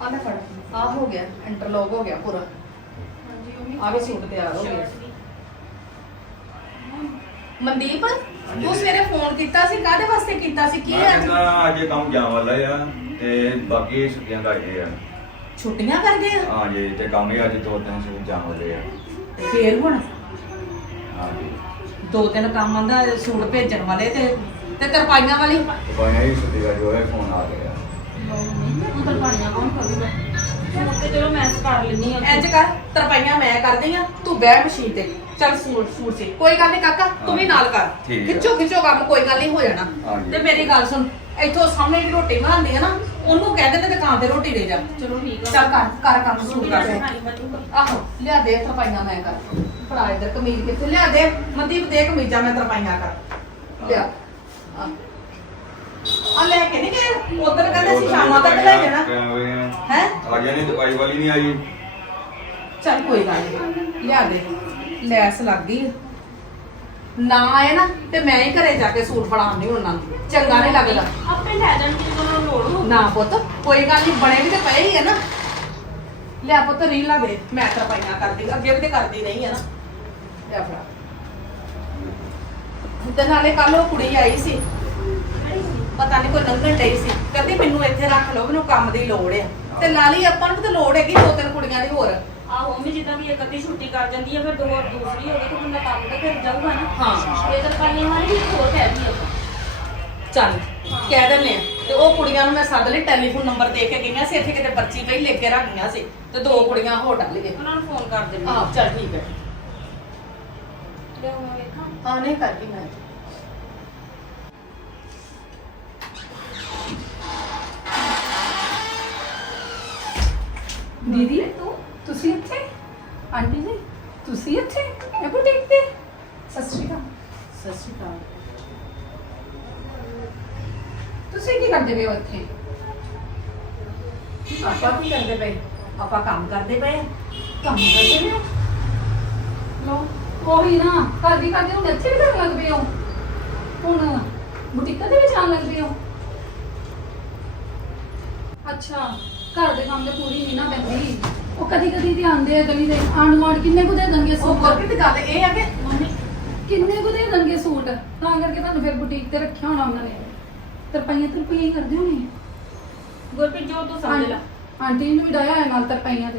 ਆ ਲੈ ਫੜ ਆ ਹੋ ਗਿਆ ਇੰਟਰਲੌਕ ਹੋ ਗਿਆ ਪੂਰਾ। ਹਾਂਜੀ ਮੰਮੀ ਆ ਵੀ ਸੂਟ ਤਿਆਰ ਹੋ ਗਿਆ। ਸ਼ਰਟ ਵੀ। ਮਨਦੀਪ ਤੂੰ ਸਵੇਰੇ ਫੋਨ ਕੀਤਾ ਸੀ ਕਾਹਦੇ ਵਾਸਤੇ ਕੀਤਾ ਸੀ? ਕੀ ਮੈਂ ਅੱਜ ਕਹਿੰਦਾ ਅੱਜ ਕੰਮ ਜਾਣ ਵਾਲਾ ਆ ਤੇ ਬਾਕੀ ਛੁੱਟੀਆਂ ਦਾ ਇਹ ਆ। ਛੁੱਟੀਆਂ ਕਰਦੇ ਆ? ਹਾਂ ਜੀ ਤੇ ਕੰਮ ਹੀ ਅੱਜ ਦੋ ਤਿੰਨ ਛੁੱਟੀ ਜਾਣ ਵਾਲੇ ਆ। ਫੇਰ ਹੁਣ? ਹਾਂ ਜੀ ਦੋ ਤਿੰਨ ਕੰਮ ਆਂਦਾ ਸੂਟ ਭੇਜਣ ਵਾਲੇ ਤੇ ਤੇ ਤਰਪਾਈਆਂ ਵਾਲੀ? ਕੋਈ ਨਹੀਂ ਛੁੱਟੀ ਦਾ ਜੋ ਹੈ ਫੋਨ ਆ ਗਿਆ। ਉਹ ਤਰਪਾਈਆਂ ਕੌਣ ਕਰੂਗਾ? ਹੁਣ ਤੇ ਚਲੋ ਮੈਂ ਕਰ ਲੈਣੀ ਆ ਇੰਜ ਕਰ ਤਰਪਾਈਆਂ ਮੈਂ ਕਰਦੀ ਆ ਤੂੰ ਬਹਿ ਮਸ਼ੀਨ ਤੇ। ਚੱਲ ਸੂਟ ਸੂਟ ਸੀ। ਕੋਈ ਗੱਲ ਨਹੀਂ ਕਾਕਾ ਤੂੰ ਵੀ ਨਾਲ ਕਰ। ਠੀਕ ਹੈ। ਖਿੱਚੋ ਖਿੱਚੋ ਕੰਮ ਕੋਈ ਗੱਲ ਨਹੀਂ ਹੋ ਜਾਣਾ। ਹਾਂਜੀ। ਤੇ ਮੇਰੀ ਗੱਲ ਸੁਣ ਇੱਥੋਂ ਸਾਹਮਣੇ ਜਿਹੜੀ ਰੋਟੀ ਬਣਾਉਂਦੀ ਆ ਨਾ ਉਹਨੂੰ ਕਹਿ ਦੇ ਤੇ ਦੁਕਾਨ ਤੇ ਰੋਟੀ ਦੇ ਜਾ। ਚਲੋ ਠੀਕ ਆ। ਚੱਲ ਕਰ ਕਰ ਕੰਮ ਸੂਟ ਕਰ। ਆਹੋ ਲਿਆ ਦੇ ਤਰਪਾਈਆਂ ਮੈਂ ਕਰ। ਫੜਾ ਇਧਰ ਕਮੀਜ਼ ਕਿੱਥੇ? ਲਿਆ ਦੇ। ਮਨਦੀਪ ਦੇ ਕਮੀਜ਼ਾਂ ਮੈਂ ਤਰਪਾਈਆਂ ਕਰ। ਲਿਆ। ਆ ਆ ਲੈ ਕੇ ਨਹੀਂ ਗਏ? ਉਧਰ ਕਹਿੰਦੇ ਸੀ ਸ਼ਾਮਾਂ ਤੱਕ ਲੈ ਜਾਣਾ। ਹੈ? ਆ ਗਿਆ ਨਹੀਂ ਦਵਾਈ ਵਾਲੀ ਨਹੀਂ ਆਈ। ਚੱਲ ਕੋਈ ਗੱਲ ਨਹੀਂ ਲਿਆ ਦੇ। ਲੈਸ ਲੱਗ ਗਈ। ਆ। ਨਾ ਆਏ ਨਾ ਤੇ ਮੈਂ ਹੀ ਘਰੇ ਜਾ ਕੇ ਸੂਟ ਫੜਾਉਣੀ ਉਹਨਾਂ ਨੂੰ। ਚੰਗਾ ਨਹੀਂ ਲੱਗਦਾ। ਆਪੇ ਲੈ ਜਾਣਗੇ ਜਦੋਂ ਲੋੜ ਹੋ ਨਾ ਪੁੱਤ ਕੋਈ ਗੱਲ ਨਹੀਂ ਬਣੇ ਵੀ ਤੇ ਪਏ ਹੀ ਆ ਨਾ। ਲਿਆ ਪੁੱਤ ਰੀਲਾ ਦੇ ਮੈਂ ਤਰਪਾਈਆਂ ਕਰਦੀ ਅੱਗੇ ਵੀ ਤੇ ਕਰਦੀ ਨਹੀਂ ਆ ਨਾ। ਲਿਆ ਫੜਾ। ਤੇ ਨਾਲੇ ਕੱਲ ਉਹ ਕੁੜੀ ਆਈ ਸੀ। ਪਤਾ ਨਹੀਂ ਕੋਈ ਲੰਘਣ ਡਈ ਸੀ। ਕਹਿੰਦੀ ਮੈਨੂੰ ਇੱਥੇ ਰੱਖ ਲਓ ਮੈਨੂੰ ਕੰਮ ਦੀ ਲੋੜ ਆ। ਤੇ ਨਾਲੇ ਆਪਾਂ ਨੂੰ ਤੇ ਲੋੜ ਹੈਗੀ ਦੋ ਤਿੰਨ ਕੁੜੀਆਂ ਦੀ ਹੋਰ। ਆਹੋ ਮੰਮੀ ਜਿੱਦਾਂ ਵੀ ਇੱਕ ਅੱਧੀ ਛੁੱਟੀ ਕਰ ਜਾਂਦੀ ਹੈ ਫਿਰ ਦੋ ਦੂਸਰੀ ਹੋਵੇ ਤਾਂ ਬੰਦਾ ਕੰਮ ਤੇ ਕਰ ਜਾਊਗਾ ਨਾ। ਹਾਂ। ਇਹ ਤਰਪਾਈਆਂ ਵਾਲੀ ਵੀ ਹੋਰ ਹੈ ਵੀ ਚੱਲ ਕਹਿ ਦਿੰਦੇ ਆ। ਤੇ ਉਹ ਕੁੜੀਆਂ ਨੂੰ ਮੈਂ ਸੱਦ ਲਈ ਟੈਲੀਫੋਨ ਨੰਬਰ ਦੇ ਕੇ ਗਈਆਂ ਸੀ ਇੱਥੇ ਕਿਤੇ ਪਰਚੀ ਪਈ ਲਿਖ ਕੇ ਰੱਖ ਗਈਆਂ ਸੀ। ਤੇ ਦੋ ਕੁੜੀਆਂ ਹੋਰ ਡੱਲ ਗਏ ਉਹਨਾਂ ਨੂੰ ਫੋਨ ਕਰ ਦਿੰਦੇ ਆਹ ਚੱਲ ਠੀਕ ਹੈ ਲਿਆਓ ਮੈਂ ਵੇਖਾਂ। ਹਾਂ ਨਹੀਂ ਕਰਦੀ ਮੈਂ। ਦੀਦੀ ਤੂੰ? ਤੁਸੀਂ ਇੱਥੇ? ਆਂਟੀ ਜੀ ਤੁਸੀਂ ਇੱਥੇ? ਇਹ ਬੁਟੀਕ ਤੇ ਸਤਿ ਸ਼੍ਰੀ ਅਕਾਲ। ਸਤਿ ਸ਼੍ਰੀ ਅਕਾਲ। ਤੁਸੀਂ ਕੀ ਕਰਦੇ ਪਏ ਹੋ ਇੱਥੇ? ਆਪਾਂ ਕੀ ਕਰਦੇ ਪਏ? ਆਪਾਂ ਕੰਮ ਕਰਦੇ ਪਏ ਕੰਮ ਕਰਦੇ ਪਏ ਹੋ? ਲੋ ਉਹੀ ਨਾ ਘਰ ਵੀ ਕਰਦੇ ਹੁਣ ਇੱਥੇ ਵੀ ਕਰਨ ਲੱਗ ਪਏ ਹੋ? ਹੁਣ ਬੁਟੀਕਾਂ ਦੇ ਵਿੱਚ ਆਉਣ ਲੱਗ ਪਏ ਹੋ? ਅੱਛਾ। ਤੇ ਪੂਰੀ ਨਹੀਂ ਨਾ ਪੈਂਦੀ। ਉਹ ਕਦੀ ਕਦੀ ਤੇ ਆਉਂਦੇ ਆ ਗਲੀ ਦੇ ਆਂਡ ਮਾਂਡ ਕਿੰਨੇ ਕੁ ਦੇ ਦੇਣਗੇ ਉਹ ਸੂਟ? ਕੋਲ ਵੀ ਗੱਲ ਇਹ ਆ ਕਿ ਮੰਮੀ ਕਿੰਨੇ ਕੁ ਦੇ ਦੇਣਗੇ ਸੂਟ? ਤਾਂ ਕਰਕੇ ਤੁਹਾਨੂੰ ਫਿਰ ਬੁਟੀਕ ਤੇ ਰੱਖਿਆ ਹੋਣਾ ਉਹਨਾਂ ਨੇ। ਤਰਪਾਈਆਂ ਤਰਪਾਈਆਂ ਹੀ ਕਰਦੇ ਹੋਣੇ। ਗੁਰਪ੍ਰੀਤ ਜੋ ਤੂੰ ਸਮਝ ਲੈ। ਆਂ- ਆਂਟੀ ਨੂੰ ਵੀ ਡਾਇਆ ਹੈ ਨਾਲ ਤਰਪਾਈਆਂ ਤੇ।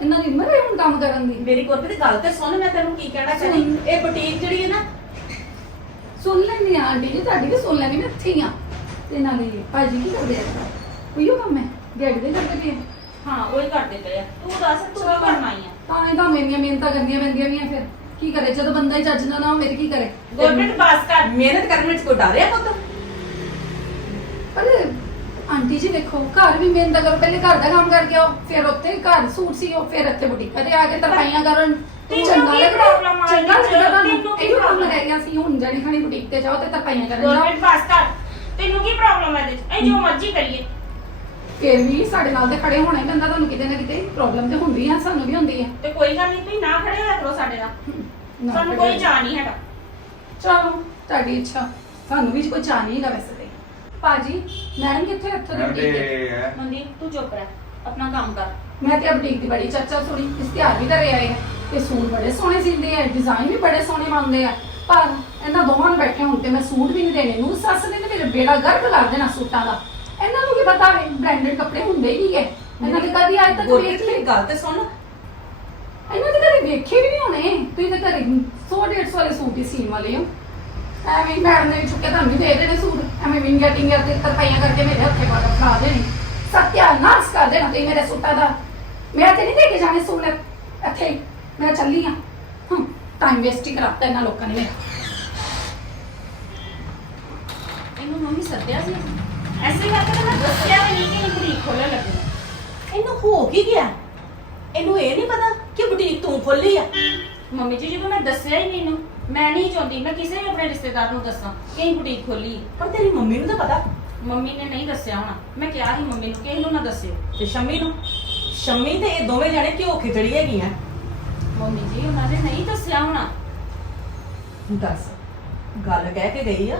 ਇਹਨਾਂ ਦੀ ਉਮਰ ਹੈ ਹੁਣ ਕੰਮ ਕਰਨ ਦੀ? ਮੇਰੀ ਗੁਰਪ੍ਰੀਤ ਦੀ ਗੱਲ ਤੇ ਸੁਣ ਮੈਂ ਤੈਨੂੰ ਕੀ ਕਹਿਣਾ ਚਾਹਨੀ ਇਹ ਬੁਟੀਕ ਜਿਹੜੀ ਹੈ ਨਾ ਸੁਣ ਲੈਂਦੀ ਆ ਆਂਟੀ ਜੀ ਤੁਹਾਡੀ ਵੀ ਸੁਣ ਲੈਂਦੀ ਮੈਂ ਇੱਥੇ ਹੀ ਆ ਤੇ ਨਾਲੇ ਭਾਜੀ ਕੀ ਕਰਦੇ ਆ? ਕੰਮ ਹੈ? ਡੈਡੀ ਦੇ ਕਰਦੇ ਪਏ ਆ। ਹਾਂ ਉਹ ਹੀ ਕਰਦੇ ਪਏ ਆ। ਤੂੰ ਦੱਸ ਤੂੰ ਕੀ ਕਰਨਾ ਆਈ ਆ। ਤਾਂ ਇਹ ਤਾਂ ਮੇਰੀਆਂ ਮਿਹਨਤਾਂ ਕਰਨੀਆਂ ਪੈਂਦੀਆਂ ਵੀ ਆ ਫਿਰ। ਕੀ ਕਰੇ? ਜਦੋਂ ਬੰਦਾ ਹੀ ਚੱਜ ਨਾਲ ਨਾ ਹੋਵੇ ਤੇ ਕੀ ਕਰੇ? ਗੁਰਪ੍ਰੀਤ ਬਸ ਕਰ। ਮਿਹਨਤ ਕਰਨ ਵਿੱਚ ਕੋਈ ਡਰ ਆ ਪੁੱਤ? ਪਰ ਆਂਟੀ ਜੀ ਦੇਖੋ ਘਰ ਵੀ ਮਿਹਨਤ ਕਰੋ। ਪਹਿਲੇ ਘਰ ਦਾ ਕੰਮ ਕਰਕੇ ਆਓ ਫਿਰ ਉੱਥੇ ਘਰ ਸੂਟ ਸੀਓ ਫਿਰ ਇੱਥੇ ਬੁਟੀਕ ਤੇ ਆ ਕੇ ਤਰਪਾਈਆਂ ਕਰਨ। ਤੈਨੂੰ ਚੰਗਾ ਕੀ ਲੱਗਦਾ problem ਆ ਚੰਗਾ? ਲੱਗਦਾ ਤੁਹਾਨੂੰ। ਤੈਨੂੰ ਕੀ ਇਹ ਕੰਮ problem? ਰਹਿ ਗਿਆ ਸੀ। ਹੁਣ ਜਣੀ ਖਾਣੀ ਬੁਟੀਕ ਤੇ ਜਾਓ ਤੇ ਤਰਪਾਈਆਂ ਕਰਨ ਜਾਓ। ਗੁਰਪ੍ਰੀਤ ਬਸ ਕਰ। ਤੈਨੂੰ ਕੀ ਪ੍ਰੋਬਲਮ ਹੈ ਇਹਦੇ ਚ? ਇਹ ਜੋ ਮਰਜ਼ੀ ਕਰੀਏ। ਫਿਰ ਵੀ ਸਾਡੇ ਨਾਲ ਤੇ ਖੜੇ ਹੋਣਾ ਹੀ ਪੈਂਦਾ ਤੁਹਾਨੂੰ ਕਿਤੇ ਨਾ ਕਿਤੇ ਪ੍ਰੋਬਲਮ ਤੇ ਹੁੰਦੀ ਆ ਸਾਨੂੰ ਵੀ ਹੁੰਦੀ ਆ। ਤੇ ਕੋਈ ਗੱਲ ਨਹੀਂ ਤੁਸੀਂ ਨਾ ਖੜੇ ਹੋਇਆ ਕਰੋ ਸਾਡੇ ਨਾਲ। ਨਾ ਸਾਨੂੰ ਕੋਈ। ਚਾਹ ਨਹੀਂ ਹੈਗਾ। ਚਲੋ ਤੁਹਾਡੀ ਇੱਛਾ। ਸਾਨੂੰ ਵੀ ਕੋਈ ਚਾਹ ਨਹੀਂ ਹੈਗਾ ਵੈਸੇ ਤੇ। ਭਾਜੀ ਮੈਡਮ ਕਿੱਥੇ ਇੱਥੇ ਦੀ ਮੈਂ ਬੁਟੀਕ ਤੇ? ਤੇ ਮਨਦੀਪ ਤੂੰ ਚੁੱਪ ਰਹਿ। ਆਪਣਾ ਕੰਮ ਕਰ। ਮੈਂ ਤੇ ਬੁਟੀਕ ਦੀ ਬੜੀ ਚਰਚਾ ਸੁਣੀ। ਇਸ਼ਤਿਹਾਰ ਵੀ ਧਰੇ ਆਏ ਆ। ਤੇ ਸੂਟ ਬੜੇ ਸੋਹਣੇ ਸਿੰਦੇ ਆ ਡਿਜ਼ਾਈਨ ਵੀ ਬੜੇ ਸੋਹਣੇ ਬਣਦੇ ਆ। ਪਰ ਇਹਨਾਂ ਨੂੰ ਬੈਠੇ ਹੁਣ ਤੇ ਮੈਂ ਸੂਟ ਵੀ ਨਹੀਂ ਦੇਣੇ। ਨੂੰ ਸੱਸ ਨੇ ਤੇ ਮੇਰੇ ਬੇੜਾ ਗਰਕ ਕਰ ਦੇਣਾ ਸੂਟਾਂ ਦਾ। ਇਹਨਾਂ ਨੂੰ ਕੀ ਪਤਾ ਬ੍ਰਾਂਡਡ ਕੱਪੜੇ ਹੁੰਦੇ ਹੀ ਹੈ ਇਹਨਾਂ ਦੇ ਕਦੀ ਅੱਜ ਤੱਕ ਵੇਖ? ਮੇਰੀ ਗੱਲ ਤੇ ਸੁਣ। ਇਹਨਾਂ ਦੇ ਘਰੇ ਵੇਖੇ ਵੀ ਨਹੀਂ ਹੋਣੇ? ਤੁਸੀਂ ਤਾਂ ਘਰੇ 100 150 ਵਾਲੇ ਸੂਟ ਹੀ ਸੀਨ ਵਾਲੇ ਹੋ। ਐਵੇਂ ਮੈਡਮ ਨੇ ਚੁੱਕ ਤੁਹਾਨੂੰ ਵੀ ਦੇ ਦੇਣੇ ਸੂਟ। ਐਵੇਂ ਵਿੰਗਰ ਟਿੰਗਰ ਤੇ ਤਰਪਾਈਆਂ ਕਰਕੇ ਮੇਰੇ ਹੱਥੇ ਪਾ ਫੜਾ ਦੇਣੇ। ਸਤਿਆਨਾਸ਼ ਕਰ ਦੇਣਾ ਤੁਸੀਂ ਮੇਰੇ ਸੂਟਾਂ ਦਾ। ਮੈਂ ਤੇ ਨਹੀਂ ਦੇ ਕੇ ਜਾਣੇ ਸੂਟ। ਇੱਥੇ। ਮੈਂ ਚੱਲੀ ਆ। ਟਾਈਮ ਵੇਸਟ ਹੀ ਕਰਾਤਾ ਇਹਨਾਂ ਲੋਕਾਂ ਨੇ ਮੇਰਾ। ਇਹਨੂੰ ਮੰਮੀ ਸੱਦਿਆ ਸੀ? ਐਸੇ ਕਰਕੇ ਤਾਂ ਮੈਂ ਦੱਸਿਆ ਵੀ ਨਹੀਂ ਕਿ ਇਹ ਬੁਟੀਕ ਖੋਲਣ ਲੱਗੇ। ਇਹਨੂੰ ਹੋ ਕੀ ਗਿਆ? ਇਹਨੂੰ ਇਹ ਨਹੀਂ ਪਤਾ ਕਿ ਬੁਟੀਕ ਤੂੰ ਖੋਲੀ ਆ। ਮੰਮੀ ਜੀ ਜਦੋਂ ਮੈਂ ਦੱਸਿਆ ਹੀ ਨਹੀਂ ਇਹਨੂੰ ਮੈਂ ਨਹੀਂ ਚਾਹੁੰਦੀ ਮੈਂ ਕਿਸੇ ਵੀ ਆਪਣੇ ਰਿਸ਼ਤੇਦਾਰ ਨੂੰ ਦੱਸਾਂ ਕਿ ਇਹ ਬੁਟੀਕ ਖੋਲੀ। ਪਰ ਤੇਰੀ ਮੰਮੀ ਨੂੰ ਤਾਂ ਪਤਾ। ਮੰਮੀ ਨੇ ਨਹੀਂ ਦੱਸਿਆ ਹੋਣਾ। ਮੈਂ ਕਿਹਾ ਸੀ ਮੰਮੀ ਨੂੰ ਕਿ ਇਹਨੂੰ ਨਾ ਦੱਸਿਓ। ਤੇ ਸ਼ੰਮੀ ਨੂੰ? ਸ਼ੰਮੀ ਤੇ ਇਹ ਦੋਵੇਂ ਜਾਣੇ ਘਿਓ ਖਿਚੜੀ ਹੈਗੀਆਂ? ਮੰਮੀ ਜੀ ਉਹਨਾਂ ਨੇ ਨਹੀਂ ਦੱਸਿਆ ਹੋਣਾ। ਦੱਸ। ਗੱਲ ਕਹਿ ਕੇ ਗਈ ਆ।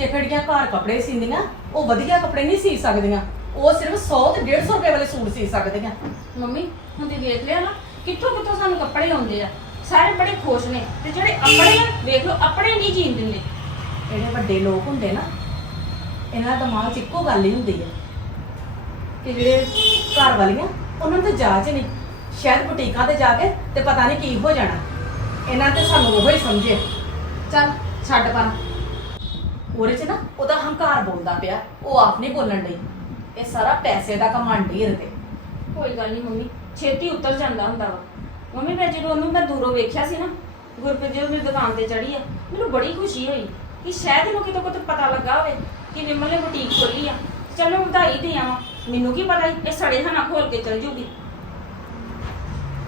ਕਿ ਖੜੀਆਂ ਘਰ ਕੱਪੜੇ ਸੀਂਦੀਆਂ ਉਹ ਵਧੀਆ ਕੱਪੜੇ ਨਹੀਂ ਸੀ ਸਕਦੀਆਂ। ਉਹ ਸਿਰਫ 100 ਤੇ 150 ਰੁਪਏ ਵਾਲੇ ਸੂਟ ਸੀ ਸਕਦੀਆਂ। ਮੰਮੀ ਹੁਣ ਤੇ ਦੇਖ ਲਿਆ ਨਾ ਕਿੱਥੋਂ ਕਿੱਥੋਂ ਸਾਨੂੰ ਕੱਪੜੇ ਆਉਂਦੇ ਆ। ਸਾਰੇ ਬੜੇ ਖੁਸ਼ ਨੇ ਤੇ ਜਿਹੜੇ ਆਪਣੇ ਆ ਵੇਖ ਲਓ ਆਪਣੇ ਨਹੀਂ ਜੀਣ ਦਿੰਦੇ। ਜਿਹੜੇ ਵੱਡੇ ਲੋਕ ਹੁੰਦੇ ਨਾ ਇਹਨਾਂ ਦਾ ਦਿਮਾਗ 'ਚ ਇੱਕੋ ਗੱਲ ਹੀ ਹੁੰਦੀ ਹੈ ਕਿ ਜਿਹੜੇ ਘਰ ਵਾਲੀਆਂ ਉਹਨਾਂ ਨੂੰ ਤਾਂ ਜਾਚ ਨਹੀਂ। ਸ਼ਾਇਦ ਬੁਟੀਕਾਂ ਤੇ ਜਾ ਕੇ ਤੇ ਪਤਾ ਨਹੀਂ ਕੀ ਹੋ ਜਾਣਾ। ਇਹਨਾਂ ਤੇ ਸਾਨੂੰ ਉਹੋ ਹੀ ਸਮਝੇ। ਚੱਲ ਛੱਡ ਪਰ। ਉਹਦੇ 'ਚ ਨਾ ਉਹਦਾ ਹੰਕਾਰ ਬੋਲਦਾ ਪਿਆ ਉਹ ਆਪ ਨਹੀਂ ਬੋਲਣ ਡਈ। ਇਹ ਸਾਰਾ ਪੈਸੇ ਦਾ ਕਮਾਂਡ ਹੀ ਇਹਦੇ ਤੇ। ਕੋਈ ਗੱਲ ਨਹੀਂ ਮੰਮੀ ਛੇਤੀ ਉਤਰ ਜਾਂਦਾ ਹੁੰਦਾ ਵਾ। ਮੰਮੀ ਮੈਂ ਜਦੋਂ ਉਹਨੂੰ ਮੈਂ ਦੂਰੋਂ ਵੇਖਿਆ ਸੀ ਨਾ ਗੁਰਪ੍ਰੀਤ ਜਦੋਂ ਮੇਰੀ ਦੁਕਾਨ ਤੇ ਚੜੀ ਆ ਮੈਨੂੰ ਬੜੀ ਖੁਸ਼ੀ ਹੋਈ ਕਿ ਸ਼ਾਇਦ ਇਹਨੂੰ ਕਿਤੋਂ ਕਿਤੋਂ ਪਤਾ ਲੱਗਾ ਹੋਵੇ ਕਿ ਵਿਮਲ ਨੇ ਬੁਟੀਕ ਖੋਲੀ ਆ। ਚਲੋ ਵਧਾਈ ਦੇ ਆਵਾਂ ਮੈਨੂੰ ਕੀ ਪਤਾ ਇਹ ਸੜੇ ਹਨਾ ਖੋਲ ਕੇ ਚਲ ਜੂਗੀ।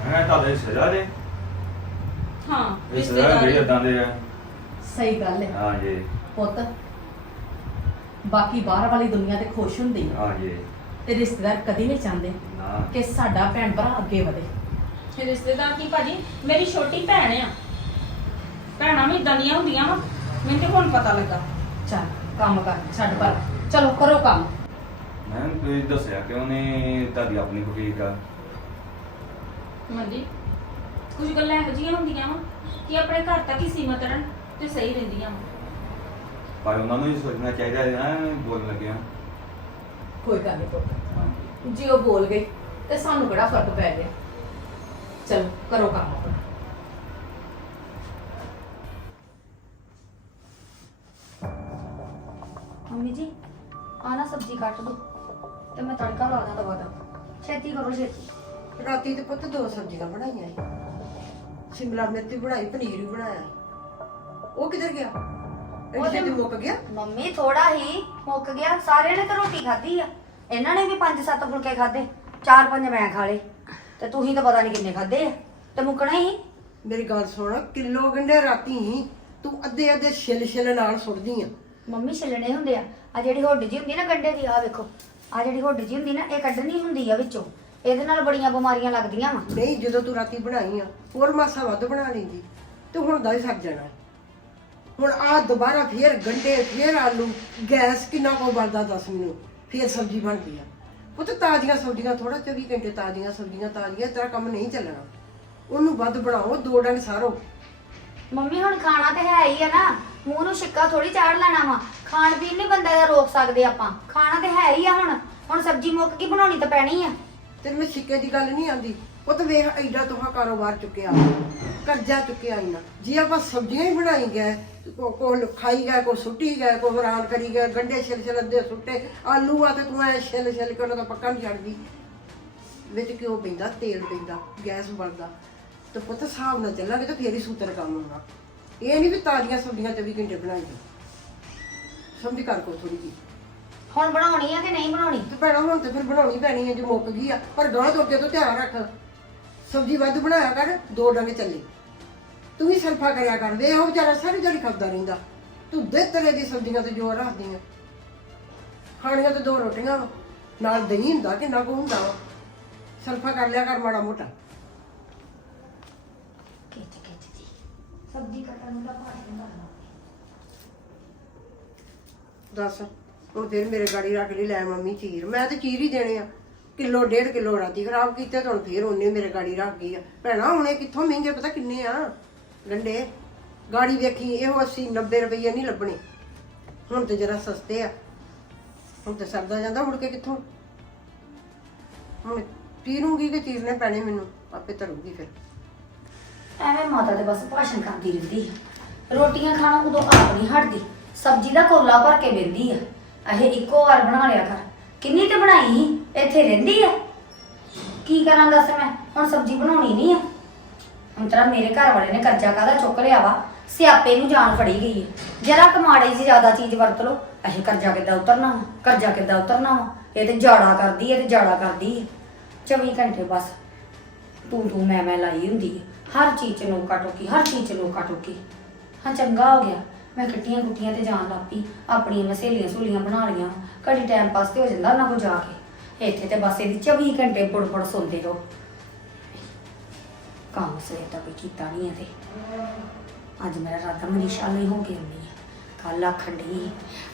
ਹੈ ਤੁਹਾਡੇ ਸਜ਼ਾ ਦੇ ਹਾਂ ਇਹ ਸਜ਼ਾ ਜਿਹੜੀ ਰਿਸ਼ਤੇਦਾਰ ਇਦਾਂ ਦੇ ਆ। ਸਹੀ ਗੱਲ ਹੈ ਹਾਂ ਜੀ ਪੁੱਤ ਬਾਕੀ ਬਾਹਰ ਵਾਲੀ ਦੁਨੀਆ ਤੇ ਖੁਸ਼ ਹੁੰਦੀ ਹੈ ਹਾਂ ਜੀ। ਤੇ ਰਿਸ਼ਤੇਦਾਰ ਕਦੀ ਨਹੀਂ ਚਾਹੁੰਦੇ ਨਾ। ਕਿ ਸਾਡਾ ਭੈਣ ਭਰਾ ਅੱਗੇ ਵਧੇ। ਇਹ ਰਿਸ਼ਤੇਦਾਰ ਕੀ ਭਾਜੀ? ਮੇਰੀ ਛੋਟੀ ਭੈਣ ਆ। ਭੈਣਾਂ ਵੀ ਇਦਾਂ ਦੀਆਂ ਹੁੰਦੀਆਂ ਵਾ। ਮੈਨੂੰ ਤੇ ਹੁਣ ਪਤਾ ਲੱਗਾ। ਚੱਲ ਕੰਮ ਕਰ ਛੱਡ ਪਰ ਚਲੋ ਕਰੋ ਕੰਮ। ਮੈਂ ਤੁਸੀਂ ਦੱਸਿਆ ਕਿ ਉਹਨੇ ਤੁਹਾਡੀ ਆਪਣੀ ਬੁਟੀਕ ਆ? ਮੰਦੀ ਕੁਝ ਗੱਲਾਂ ਇਹੋ ਜਿਹੀਆਂ ਹੁੰਦੀਆਂ ਵਾ ਕਿ ਆਪਣੇ ਘਰ ਤੱਕ ਹੀ ਸੀਮਤ ਰਹਿਣ ਤੇ ਸਹੀ ਰਹਿੰਦੀਆਂ ਵਾ। ਪਰ ਉਹਨਾਂ ਨੂੰ ਹੀ ਸੋਚਣਾ ਚਾਹੀਦਾ ਹੈ ਨਾ ਬੋਲਣ ਲੱਗਿਆ ਕੋਈ ਗੱਲ ਨਹੀਂ ਪੁੱਤ। ਜੇ ਉਹ ਬੋਲ ਗਏ ਤੇ ਸਾਨੂੰ ਕਿਹੜਾ ਫ਼ਰਕ ਪੈ ਗਿਆ? ਚਲੋ ਕਰੋ ਕੰਮ ਆਪਣਾ। ਮੰਮੀ ਜੀ ਆ ਨਾ ਸਬਜ਼ੀ ਕੱਟ ਦੋ ਤੇ ਮੈਂ ਤੜਕਾ ਲਾ ਦਾਂ ਦਵਾ ਦਾ ਛੇਤੀ ਕਰੋ ਛੇਤੀ। ਰਾਤੀ ਤੇ ਪੁੱਤ ਦੋ ਸਬਜ਼ੀਆਂ ਬਣਾਈਆਂ ਸੀ। ਸ਼ਿਮਲਾ ਮਿਰਚ ਵੀ ਬਣਾਈ ਪਨੀਰ ਵੀ ਬਣਾਇਆ। ਉਹ ਕਿੱਧਰ ਗਿਆ? ਉਹ ਉਹਦੇ ਤੇ ਮੁੱਕ ਗਿਆ? ਮੰਮੀ ਥੋੜਾ ਹੀ ਮੁੱਕ ਗਿਆ। ਸਾਰਿਆਂ ਨੇ ਤਾਂ ਰੋਟੀ ਖਾਧੀ ਆ। ਇਹਨਾਂ ਨੇ ਵੀ ਪੰਜ ਸੱਤ ਫੁਲਕੇ ਖਾਦੇ ਚਾਰ ਪੰਜ ਮੈਂ ਖਾ ਲਏ। ਤੇ ਤੁਸੀਂ ਤਾਂ ਪਤਾ ਨਹੀਂ ਕਿੰਨੇ ਖਾਦੇ ਆ। ਤੇ ਮੁੱਕਣਾ ਹੀ। ਮੇਰੀ ਗੱਲ ਸੁਣ ਕਿਲੋ ਗੰਡੇ ਰਾਤੀ ਹੀ ਤੂੰ ਅੱਧੇ ਅੱਧੇ ਛਿਲ ਛਿਲ ਨਾਲ ਸੁੱਟਦੀ ਆ। ਮੰਮੀ ਛਿੱਲਣੇ ਹੁੰਦੇ ਆ। ਆ ਜਿਹੜੀ ਹੁੱਡ ਜੀ ਹੁੰਦੀ ਨਾ ਗੰਡੇ ਦੀ ਆ ਵੇਖੋ। ਆ ਜਿਹੜੀ ਹੁੱਡ ਜੀ ਹੁੰਦੀ ਨਾ ਇਹ ਕੱਢਣੀ ਹੁੰਦੀ ਆ ਵਿੱਚੋਂ। ਇਹਦੇ ਨਾਲ ਬੜੀਆਂ ਬਿਮਾਰੀਆਂ ਲੱਗਦੀਆਂ ਵਾ। ਨਹੀਂ ਜਦੋਂ ਤੂੰ ਰਾਤੀ ਬਣਾਈ ਆ ਹੋਰ ਮਾਸਾ ਵੱਧ ਬਣਾ ਲੈਂਦੀ ਤੇ ਹੁਣ ਦਾ ਹੀ ਸਰ ਜਾਣਾ। ਹੁਣ ਆ ਦੁਬਾਰਾ ਫੇਰ ਗੰਡੇ, ਫੇਰ ਆਲੂ, ਗੈਸ ਕਿੰਨਾ ਕੋ ਬਲਦਾ ਦੱਸ ਮੈਨੂੰ? ਫੇਰ ਸਬਜ਼ੀ ਬਣਦੀ ਆ। ਪੁੱਤ ਤਾਜ਼ੀਆਂ ਸਬਜ਼ੀਆਂ ਥੋੜਾ 24 ਘੰਟੇ ਤਾਜ਼ੀਆਂ ਸਬਜ਼ੀਆਂ, ਤਾਜ਼ੀਆਂ, ਤੇਰਾ ਕੰਮ ਨਹੀਂ ਚੱਲਣਾ। ਉਹਨੂੰ ਵੱਧ ਬਣਾਓ, ਦੋ ਡੰਗ ਸਾਰੋ। ਮੰਮੀ, ਹੁਣ ਖਾਣਾ ਤੇ ਹੈ ਹੀ ਆ ਨਾ। ਮੂੰਹ ਨੂੰ ਛਿੱਕਾ ਥੋੜੀ ਚਾੜ ਲੈਣਾ ਵਾ। ਖਾਣ ਪੀਣ ਨਹੀਂ ਬੰਦੇ ਦਾ ਰੋਕ ਸਕਦੇ ਆਪਾਂ। ਖਾਣਾ ਤੇ ਹੈ ਹੀ ਆ ਹੁਣ। ਹੁਣ ਸਬਜ਼ੀ ਮੁੱਕ ਗਈ, ਬਣਾਉਣੀ ਤਾਂ ਪੈਣੀ ਆ। ਤੇ ਮੈਂ ਸਿੱਕੇ ਦੀ ਗੱਲ ਨਹੀਂ ਆਂਦੀ ਉਹ ਤਾਂ ਵੇਖ, ਐਡਾ ਤੋਹਾ ਕਾਰੋਬਾਰ ਚੁੱਕਿਆ। ਕਰਜ਼ਾ ਚੁੱਕਿਆ ਇਨਾ। ਜੇ ਆਪਾਂ ਸਬਜ਼ੀਆਂ ਹੀ ਬਣਾਈ ਗਏ, ਕੋ ਕੋ ਖਾਈ ਗਏ, ਕੋ ਸੁੱਟੀ ਗਏ, ਕੋ ਹੈਰਾਨ ਕਰੀ ਗਏ ਗੰਡੇ ਛਿਲ ਛਿਲ ਅੱਧੇ ਸੁੱਟੇ, ਆਲੂ ਆ ਤੇ ਤੂੰ ਐ ਛਿਲ ਛਿਲ ਕੇ ਉਹਨਾਂ ਦਾ ਪੱਕਾ ਨਹੀਂ ਛੱਡਦੀ ਵਿੱਚ ਘਿਓ ਪੈਂਦਾ, ਤੇਲ ਪੈਂਦਾ, ਗੈਸ ਬਣਦਾ। ਤੇ ਪੁੱਤ ਹਿਸਾਬ ਨਾਲ ਚੱਲਾਂਗੇ ਤਾਂ ਫੇਰ ਹੀ ਸੂਤਰ ਕੰਮ ਹੋਣਾ ਇਹ ਨਹੀਂ ਵੀ ਤਾਜ਼ੀਆਂ ਸਬਜ਼ੀਆਂ 24 ਘੰਟੇ ਬਣਾਈਆਂ ਸਮਝ ਕਰ ਕੋ ਥੋੜੀ ਜੀ ਹੁਣ ਬਣਾਉਣੀ ਆ ਕਿ ਨਹੀਂ ਬਣਾਉਣੀ? ਤੇ ਭੈਣਾ ਹੁਣ ਤੇ ਫਿਰ ਬਣਾਉਣੀ ਪੈਣੀ ਹੈ ਜੋ ਮੁੱਕ ਗਈ ਆ। ਪਰ ਗਾਂ ਤੋਂ ਅੱਗੇ ਤੋਂ ਧਿਆਨ ਰੱਖ। ਸਬਜ਼ੀ ਵੱਧ ਬਣਾਇਆ ਕਰ ਦੋ ਡੰਗ ਚੱਲੇ। ਤੂੰ ਵੀ ਸਰਫਾ ਕਰਿਆ ਕਰ ਵੇ ਉਹ ਵਿਚਾਰਾ ਸਾਰੀ ਦਿਹਾੜੀ ਖਾਂਦਾ ਰਹਿੰਦਾ। ਤੂੰ ਦੇ ਤਰ੍ਹਾਂ ਦੀ ਸਬਜ਼ੀਆਂ ਤੇ ਜੋਰ ਰੱਖਦੀ ਆ। ਖਾਣੀਆਂ ਤੇ ਦੋ ਰੋਟੀਆਂ ਵਾ। ਨਾਲ ਦਹੀਂ ਹੁੰਦਾ ਕਿੰਨਾ ਕੁ ਹੁੰਦਾ ਵਾ। ਸਰਫਾ ਕਰ ਲਿਆ ਕਰ ਮਾੜਾ ਮੋਟਾ। ਖਿੱਚ ਖਿੱਚ ਜੀ। ਸਬਜ਼ੀ ਕੱਟਣ ਨੂੰ ਤਾਂ ਭਾਰੀ ਹੁੰਦਾ। ਨਾ ਦੱਸ। ਹੁਣ ਫਿਰ ਮੇਰੇ ਗਾੜੀ ਰੱਖ ਲਈ, ਲੈ ਮੰਮੀ ਚੀਰ। ਮੈਂ ਤੇ ਚੀਰ ਹੀ ਦੇਣੇ ਆ। ਕਿਲੋ, ਡੇਢ ਕਿਲੋ ਰਾਤੀ ਖਰਾਬ ਕੀਤੇ ਤਾਂ ਹੁਣ ਫਿਰ ਉਹਨੇ ਮੇਰੇ ਗਾੜੀ ਰੱਖ ਗਈ ਆ। ਭੈਣਾ, ਹੁਣੇ ਕਿੱਥੋਂ ਮਹਿੰਗੇ ਪਤਾ ਕਿੰਨੇ ਆ? ਗੰਡੇ। ਗਾੜੀ ਵੇਖੀ, ਇਹੋ 80 90 ਰੁਪਏ ਨਹੀਂ ਲੱਭਣੇ। ਹੁਣ ਤੇ ਜਰਾ ਸਸਤੇ ਆ। ਹੁਣ ਤੇ ਸਰਦਾ ਜਾਂਦਾ ਮੁੜ ਕੇ ਕਿੱਥੋਂ? ਹੁਣ ਚੀਰੂੰਗੀ ਕਿ ਚੀਰਨੇ ਪੈਣੇ ਮੈਨੂੰ? ਆਪੇ ਧਰੂਗੀ ਫਿਰ। ਐਵੇਂ ਮਾਤਾ ਤੇ ਬਸ ਭਾਸ਼ਣ ਕਰਦੀ ਰਹਿੰਦੀ ਆ। ਰੋਟੀਆਂ ਖਾਣਾ ਉਦੋਂ ਆਪ ਨਹੀਂ ਹਟਦੀ। ਸਬਜ਼ੀ ਦਾ ਕੋਲਾ ਭਰ ਕੇ ਬੈੰਦੀ ਆ। ਇਹ ਇੱਕੋ ਵਾਰ ਬਣਾ ਲਿਆ ਕਰ। ਕਿੰਨੀ ਤੇ ਬਣਾਈ ਸੀ? ਇੱਥੇ ਰਹਿੰਦੀ ਆ। ਕੀ ਕਰਾਂ ਦੱਸ ਮੈਂ? ਹੁਣ ਸਬਜ਼ੀ ਬਣਾਉਣੀ ਨਹੀਂ ਆ। ਹੁਣ ਤੇਰਾ ਮੇਰੇ ਘਰ ਵਾਲੇ ਨੇ ਕਰਜ਼ਾ ਕਾਹਦਾ ਚੁੱਕ ਲਿਆ ਵਾ? ਸਿਆਪੇ ਨੂੰ ਜਾਨ ਫੜੀ ਗਈ ਹੈ ਜਰਾ ਕਮਾੜੇ ਜੀ ਜ਼ਿਆਦਾ ਚੀਜ਼ ਵਰਤ ਲਓ। ਇਹ ਕਰਜ਼ਾ ਕਿੱਦਾਂ ਉਤਰਨਾ ਵਾ? ਕਰਜ਼ਾ ਕਿੱਦਾਂ ਉਤਰਨਾ ਵਾ? ਇਹ ਤੇ ਜਾੜਾ ਕਰਦੀ ਹੈ ਤੇ ਜਾੜਾ ਕਰਦੀ ਹੈ 24 ਘੰਟੇ ਬਸ। ਤੂੰ ਤੂੰ ਮੈਂ ਮੈਂ ਲਾਈ ਹੁੰਦੀ ਹੈ ਹਰ ਚੀਜ਼ ਚ ਨੋਕਾ ਟੋਕੀ, ਹਰ ਚੀਜ਼ ਚ ਨੋਕਾ ਟੋਕੀ। ਹਾਂ, ਚੰਗਾ ਹੋ ਗਿਆ। ਮੈਂ ਕਿੱਟੀਆਂ ਕੁੱਟੀਆਂ ਤੇ ਜਾਣ ਲੱਪੀ ਆਪਣੀਆਂ ਮੈਂ ਸਹੇਲੀਆਂ ਸਹੂਲੀਆਂ ਬਣਾ ਲੀਆਂ ਘੜੀ ਟਾਈਮ ਪਾਸ ਤੇ ਹੋ ਜਾਂਦਾ ਨਾ ਕੋ ਜਾ ਕੇ। ਇੱਥੇ ਤੇ ਬਸ ਇਹਦੀ 24 ਘੰਟੇ ਪੁੜ ਪੁੜ ਸੁਣਦੇ ਰਹੋ। ਕੰਮ ਸਵੇਰ ਦਾ ਕੋਈ ਕੀਤਾ ਨਹੀਂ ਹੈ ਤੇ ਅੱਜ ਮੇਰਾ ਰਾਤਾ ਮਨੀਸ਼ਾ ਨਹੀਂ ਹੋ ਕੇ ਆਉਣੀ ਹੈ। ਕੱਲ ਆਖਣ ਡਈ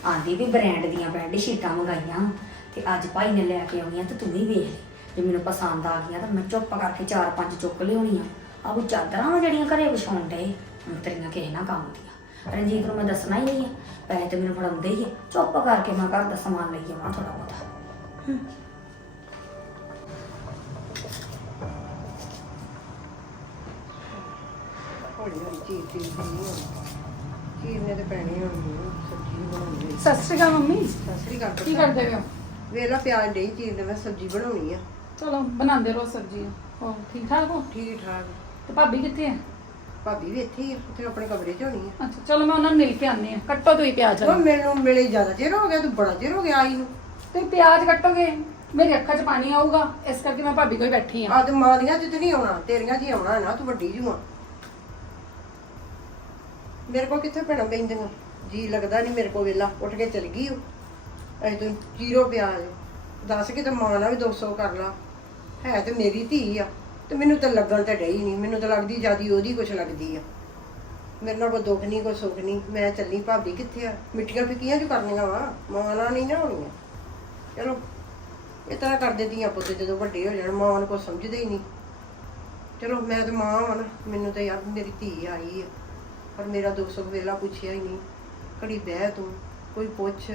ਆਂਦੀ ਵੀ ਬ੍ਰਾਂਡ ਦੀਆਂ ਬੈੱਡ ਸ਼ੀਟਾਂ ਮੰਗਾਈਆਂ ਤੇ ਅੱਜ ਭਾਈ ਨੇ ਲੈ ਕੇ ਆਉਣੀ ਆ ਤੇ ਤੂੰ ਵੀ ਵੇਖ ਲਈ। ਜੇ ਮੈਨੂੰ ਪਸੰਦ ਆ ਗਈਆਂ ਤਾਂ ਮੈਂ ਚੁੱਪ ਕਰਕੇ ਚਾਰ ਪੰਜ ਚੁੱਕ ਲਿਆਉਣੀਆਂ। ਆਹ ਉਹ ਚਾਦਰਾਂ ਵਾਂ ਜਿਹੜੀਆਂ ਘਰੇ ਵਿਛਾਉਣ ਡਏ? ਤੇਰੀਆਂ ਕਿਸੇ ਨਾ ਕੰਮ ਦੀਆਂ। ਰਣਜੀਤ ਨੂੰ ਮੈਂ ਦੱਸਣਾ ਹੀ ਨਹੀਂ ਆ ਪੈਸੇ ਤੇ ਮੈਨੂੰ ਫੜਾਉਂਦੇ ਹੀ ਆ। ਚੁੱਪ ਕਰਕੇ ਮੈਂ ਘਰ ਦਾ ਸਮਾਨ ਲਈ ਆਵਾਂ ਥੋੜਾ ਬਹੁਤਾ। ਹੌਲੀ ਹੌਲੀ ਚੀਰ ਚੀਰ ਕੇ ਨਹੀਂ ਹੋਣੀ। ਚੀਰਨੇ ਤੇ ਪੈਣੇ ਹੁਣ ਸਬਜ਼ੀ ਬਣਾਉਣੀ ਹੈ। ਸਤਿ ਸ਼੍ਰੀ ਅਕਾਲ ਮੰਮੀ। ਸਤਿ ਸ੍ਰੀ ਅਕਾਲ ਕੀ ਕਰਦੇ ਹੋ? ਵੇਲਾ ਪਿਆਜ਼ ਨਹੀਂ ਚੀਰਨੇ ਮੈਂ ਸਬਜ਼ੀ ਬਣਾਉਣੀ ਆ। ਚਲੋ ਬਣਾਉਂਦੇ ਰਹੋ ਸਬਜ਼ੀ ਹੋ ਠੀਕ ਠਾਕ ਹੋ? ਠੀਕ ਠਾਕ। ਤੇ ਭਾਬੀ ਕਿੱਥੇ ਹੈ ਭਾਬੀ ਵੀ ਇੱਥੇ ਹੀ ਆ ਉੱਥੇ ਆਪਣੇ ਕਮਰੇ 'ਚ ਹੋਣੀ ਆ। ਅੱਛਾ ਚਲੋ ਮੈਂ ਉਹਨਾਂ ਨੂੰ ਮਿਲ ਕੇ ਆਨੀ ਆ ਕੱਟੋ ਤੁਸੀਂ ਪਿਆਜ਼ ਉਹ ਮੈਨੂੰ ਮਿਲੇ ਜ਼ਿਆਦਾ ਚਿਰ ਹੋ ਗਿਆ ਤੂੰ ਬੜਾ ਚਿਰ ਹੋ ਗਿਆ ਆਈ ਨੂੰ। ਤੁਸੀਂ ਪਿਆਜ਼ ਕੱਟੋਗੇ ਮੇਰੀ ਅੱਖਾਂ 'ਚ ਪਾਣੀ ਆਊਗਾ। ਇਸ ਕਰਕੇ ਮੈਂ ਭਾਬੀ ਕੋਲ ਬੈਠੀ ਆ ਆ ਤੇ ਮਾਂ ਦੀਆਂ ਤੇ ਨਹੀਂ ਆਉਣਾ ਤੇਰੀਆਂ ਹੀ ਆਉਣਾ ਨਾ ਤੂੰ ਵੱਡੀ ਜੂ ਆ। ਮੇਰੇ ਕੋ ਕਿੱਥੇ ਭੈਣਾਂ ਬੈਂਦੀਆਂ ਜੀ ਲੱਗਦਾ ਨਹੀਂ ਮੇਰੇ ਕੋ ਵੇਲਾ ਉੱਠ ਕੇ ਚਲ ਗਈ ਉਹ। ਐ ਤੂੰ ਜੀਰੋ ਪਿਆਜ਼। ਦੱਸ ਕਿਤੇ ਮਾਂ ਨਾਲ ਵੀ 200 ਕਰ ਲਾ। ਹੈ ਤੇ ਮੇਰੀ ਧੀ ਆ। ਤੇ ਮੈਨੂੰ ਤਾਂ ਲੱਗਣ ਤਾਂ ਡਈ ਨਹੀਂ ਮੈਨੂੰ ਤਾਂ ਲੱਗਦੀ ਜਿਆਦੀ ਉਹਦੀ ਕੁਛ ਲੱਗਦੀ ਆ। ਮੇਰੇ ਨਾਲ ਕੋਈ ਦੁੱਖ ਨਹੀਂ ਕੋਈ ਸੁੱਖ ਨਹੀਂ ਮੈਂ ਚੱਲੀ ਭਾਬੀ ਕਿੱਥੇ ਆ? ਮਿੱਠੀਆਂ ਫਿੱਕੀਆਂ ਜੋ ਕਰਨੀਆਂ ਵਾ? ਮਾਂ ਨਾਲ ਨਹੀਂ ਨਾ ਹੋਣੀਆਂ। ਚਲੋ, ਇਹ ਤਰ੍ਹਾਂ ਕਰਦੇ ਧੀਆਂ ਪੁੱਤ ਜਦੋਂ ਵੱਡੇ ਹੋ ਜਾਣ, ਮਾਂ ਨੂੰ ਕੁਛ ਸਮਝਦੇ ਹੀ ਨਹੀਂ ਚਲੋ, ਮੈਂ ਤਾਂ ਮਾਂ ਵਾਂ ਨਾ। ਮੈਨੂੰ ਤਾਂ ਯਾਰ ਮੇਰੀ ਧੀ ਆਈ ਆ। ਪਰ ਮੇਰਾ ਦੁੱਖ ਸੁੱਖ ਵੇਲਾ ਪੁੱਛਿਆ ਹੀ ਨਹੀਂ ਘੜੀ ਬਹਿ ਤੂੰ, ਕੋਈ ਪੁੱਛ,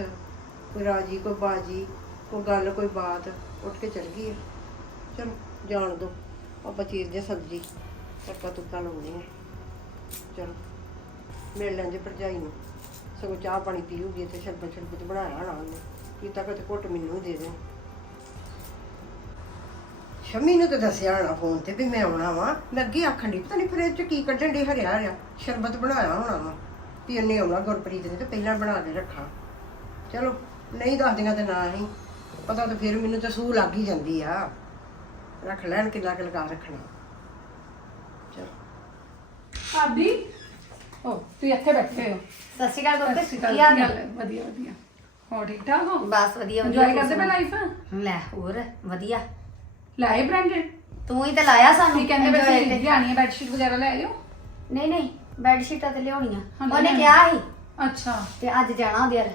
ਕੋਈ ਰਾਜੀ, ਕੋਈ ਬਾਜੀ, ਕੋਈ ਗੱਲ, ਕੋਈ ਬਾਤ, ਉੱਠ ਕੇ ਚਲ ਗਈ ਆ। ਚਲੋ, ਜਾਣ ਦੋ। ਆਪਾਂ ਚੀਰਦੇ ਸਬਜ਼ੀ ਤੱਕਾ ਤੁੱਕਾ ਲਾਉਂਦੇ ਆ। ਚਲੋ, ਮਿਲ ਲੈਂਦੇ ਭਰਜਾਈ ਨੂੰ। ਸਗੋਂ ਚਾਹ ਪਾਣੀ ਪੀਊਗੀ ਤੇ ਸ਼ਰਬਤ ਸ਼ਰਬਤ ਬਣਾਇਆ ਹੋਣਾ ਉਹਨੇ। ਕੀ ਤੱਕ ਤੇ ਘੁੱਟ ਮੈਨੂੰ ਦੇ ਦੇ ਸ਼ਮੀ ਨੂੰ ਤਾਂ ਦੱਸਿਆ ਹੋਣਾ ਫੋਨ ਤੇ ਵੀ ਮੈਂ ਆਉਣਾ ਵਾ। ਮੈਂ ਅੱਗੇ ਆਖਣ ਦੀ ਪਤਾ ਨਹੀਂ ਫਰਿੱਜ ਚ ਕੀ ਕੱਢਣ ਦੇ ਹਰਿਆ ਹਰਿਆ ਸ਼ਰਬਤ ਬਣਾਇਆ ਹੋਣਾ ਵਾ। ਵੀ ਉਹਨੇ ਆਉਣਾ ਗੁਰਪ੍ਰੀਤ ਨੇ ਤੇ ਪਹਿਲਾਂ ਬਣਾ ਕੇ ਰੱਖਾਂ। ਚਲੋ, ਨਹੀਂ ਦੱਸਦੀਆਂ ਤੇ ਨਾ ਹੀ। ਪਤਾ ਤਾਂ ਫਿਰ ਮੈਨੂੰ ਤਾਂ ਸੂਹ ਲੱਗ ਹੀ ਜਾਂਦੀ ਆ। ਰੱਖ ਲੈਣ ਕਿੰਨਾ ਕਿ ਲਗਾ ਰੱਖਣਾ। ਚਲੋ। ਭਾਬੀ ਓ ਤੁਸੀਂ ਇੱਥੇ ਬੈਠੇ ਹੋ। ਸਤਿ ਸ਼੍ਰੀ ਅਕਾਲ ਸਤਿ ਗੁਰਪ੍ਰੀਤ ਸ਼੍ਰੀ ਅਕਾਲ ਕੀ ਹਾਲ ਕੀ ਹੈ ਹਾਲ ਹੈ? ਵਧੀਆ ਵਧੀਆ। ਹੋ ਠੀਕ ਠਾਕ ਹੋ? ਬਸ ਵਧੀਆ ਇੰਜੋਏ ਕਰਦੇ ਪਏ ਲਾਈਫ ਲੈ ਹੋਰ ਵਧੀਆ। ਲਾਏ ਬ੍ਰਾਂਡਡ ਤੂੰ ਹੀ ਤਾਂ ਲਾਇਆ ਸਾਨੂੰ। ਕੀ ਕਹਿੰਦੇ enjoy ਤੇ। ਲਿਆਣੀ ਹੈ ਬੈਡਸ਼ੀਟ ਵਗੈਰਾ ਲੈ ਆਇਓ? ਨਹੀਂ ਨਹੀਂ ਬੈੱਡ ਸ਼ੀਟਾਂ ਤੇ ਲਿਆਉਣੀਆਂ ਹਾਂ, ਉਹਨੇ। ਕਿਹਾ ਸੀ। ਅੱਛਾ। ਤੇ ਅੱਜ ਜਾਣਾ ਉਹਦੇ ਯਾਰ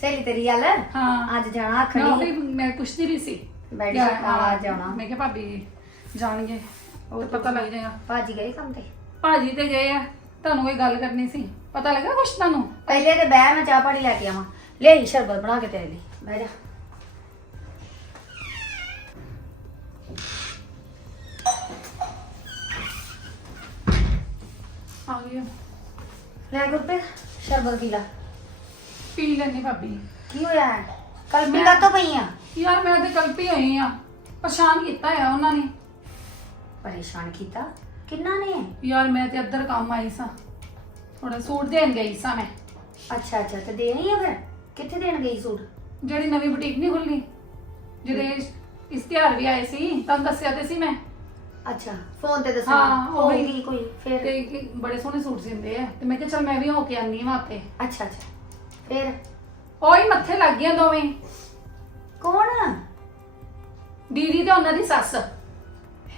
ਸਹੇਲੀ ਤੇਰੀ ਗੱਲ ਹਾਂ। ਅੱਜ ਜਾਣਾ ਮੈਂ ਆਖਣੀ ਉਹੀ ਮੈਂ ਪੁੱਛਦੀ ਰਹੀ ਸੀ। ਹਾਂ, ਜਾਣਾ। ਮੈਂ ਕਿਹਾ ਭਾਬੀ ਜਾਣਗੇ ਉਹ ਪਤਾ ਲੱਗ ਜਾਏਗਾ। ਭਾਜੀ ਗਏ ਕੰਮ ਤੇ? ਭਾਜੀ ਤੇ ਗਏ ਆ ਤੁਹਾਨੂੰ ਕੋਈ ਗੱਲ ਕਰਨੀ ਸੀ? ਪਤਾ ਲੱਗਾ ਕੁਛ ਤੁਹਾਨੂੰ? ਪਹਿਲੇ ਤੇ ਬਹਿ ਮੈਂ ਚਾਹ ਪਾਣੀ ਲੈ ਕੇ ਆਵਾਂ। ਲਿਆਈ ਸ਼ਰਬਤ ਬਣਾ ਕੇ ਤੇਰੇ ਲਈ। ਬਹਿ ਜਾ। ਆ ਲੈ ਗੁਰਪ੍ਰੀਤ ਸ਼ਰਬਤ ਪੀ ਲਾ। ਪੀ ਲੈਣੀ ਭਾਬੀ। ਕੀ ਹੋਇਆ? ਕੱਲ ਪੀ ਤੋਂ ਪਈ ਆ? ਯਾਰ ਮੈਂ ਤੇ ਕਲਪੀ ਹੋਈ ਆ। ਪਰੇਸ਼ਾਨ ਕੀਤਾ ਆ ਉਹਨਾਂ ਨੇ। ਪਰੇਸ਼ਾਨ ਕੀਤਾ? ਕਿੰਨਾ ਨੇ? ਯਾਰ ਮੈਂ ਤੇ ਅੱਧਰ ਕੰਮ ਆਈ ਸਾਂ। ਥੋੜਾ ਸੂਟ ਦੇਣ ਗਈ ਸਾਂ ਮੈਂ। ਅੱਛਾ ਅੱਛਾ ਤੇ ਦੇਣੀ ਆ ਫਿਰ? ਕਿੱਥੇ ਦੇਣ ਗਈ ਸੂਟ? ਜਿਹੜੀ ਨਵੀਂ ਬੁਟੀਕ ਨਹੀਂ ਖੁੱਲੀ ਜਿਹਦੇ ਇਸ਼ਤਿਹਾਰ ਵੀ ਆਏ ਸੀ ਤੁਹਾਨੂੰ ਦੱਸਿਆ ਤੇ ਸੀ ਮੈਂ। ਅੱਛਾ ਫੋਨ ਤੇ ਦੱਸੋ ਹਾਂ, ਉਹੀ। ਹੋਊਗੀ ਕੋਈ ਫਿਰ? ਤੇ ਕਿ ਬੜੇ ਸੋਹਣੇ ਸੂਟ ਸਿੰਦੇ ਆ। ਤੇ ਮੈਂ ਕਿਹਾ ਚਲ ਮੈਂ ਵੀ ਹੋ ਕੇ ਆਨੀ ਹਾਂ ਉੱਥੇ। ਅੱਛਾ ਅੱਛਾ। ਫਿਰ? ਉਹੀ ਮੱਥੇ ਲੱਗ ਗਈਆਂ ਦੋਵੇਂ। ਕੌਣ? ਦੀਦੀ ਤੇ ਉਹਨਾਂ ਦੀ ਸੱਸ।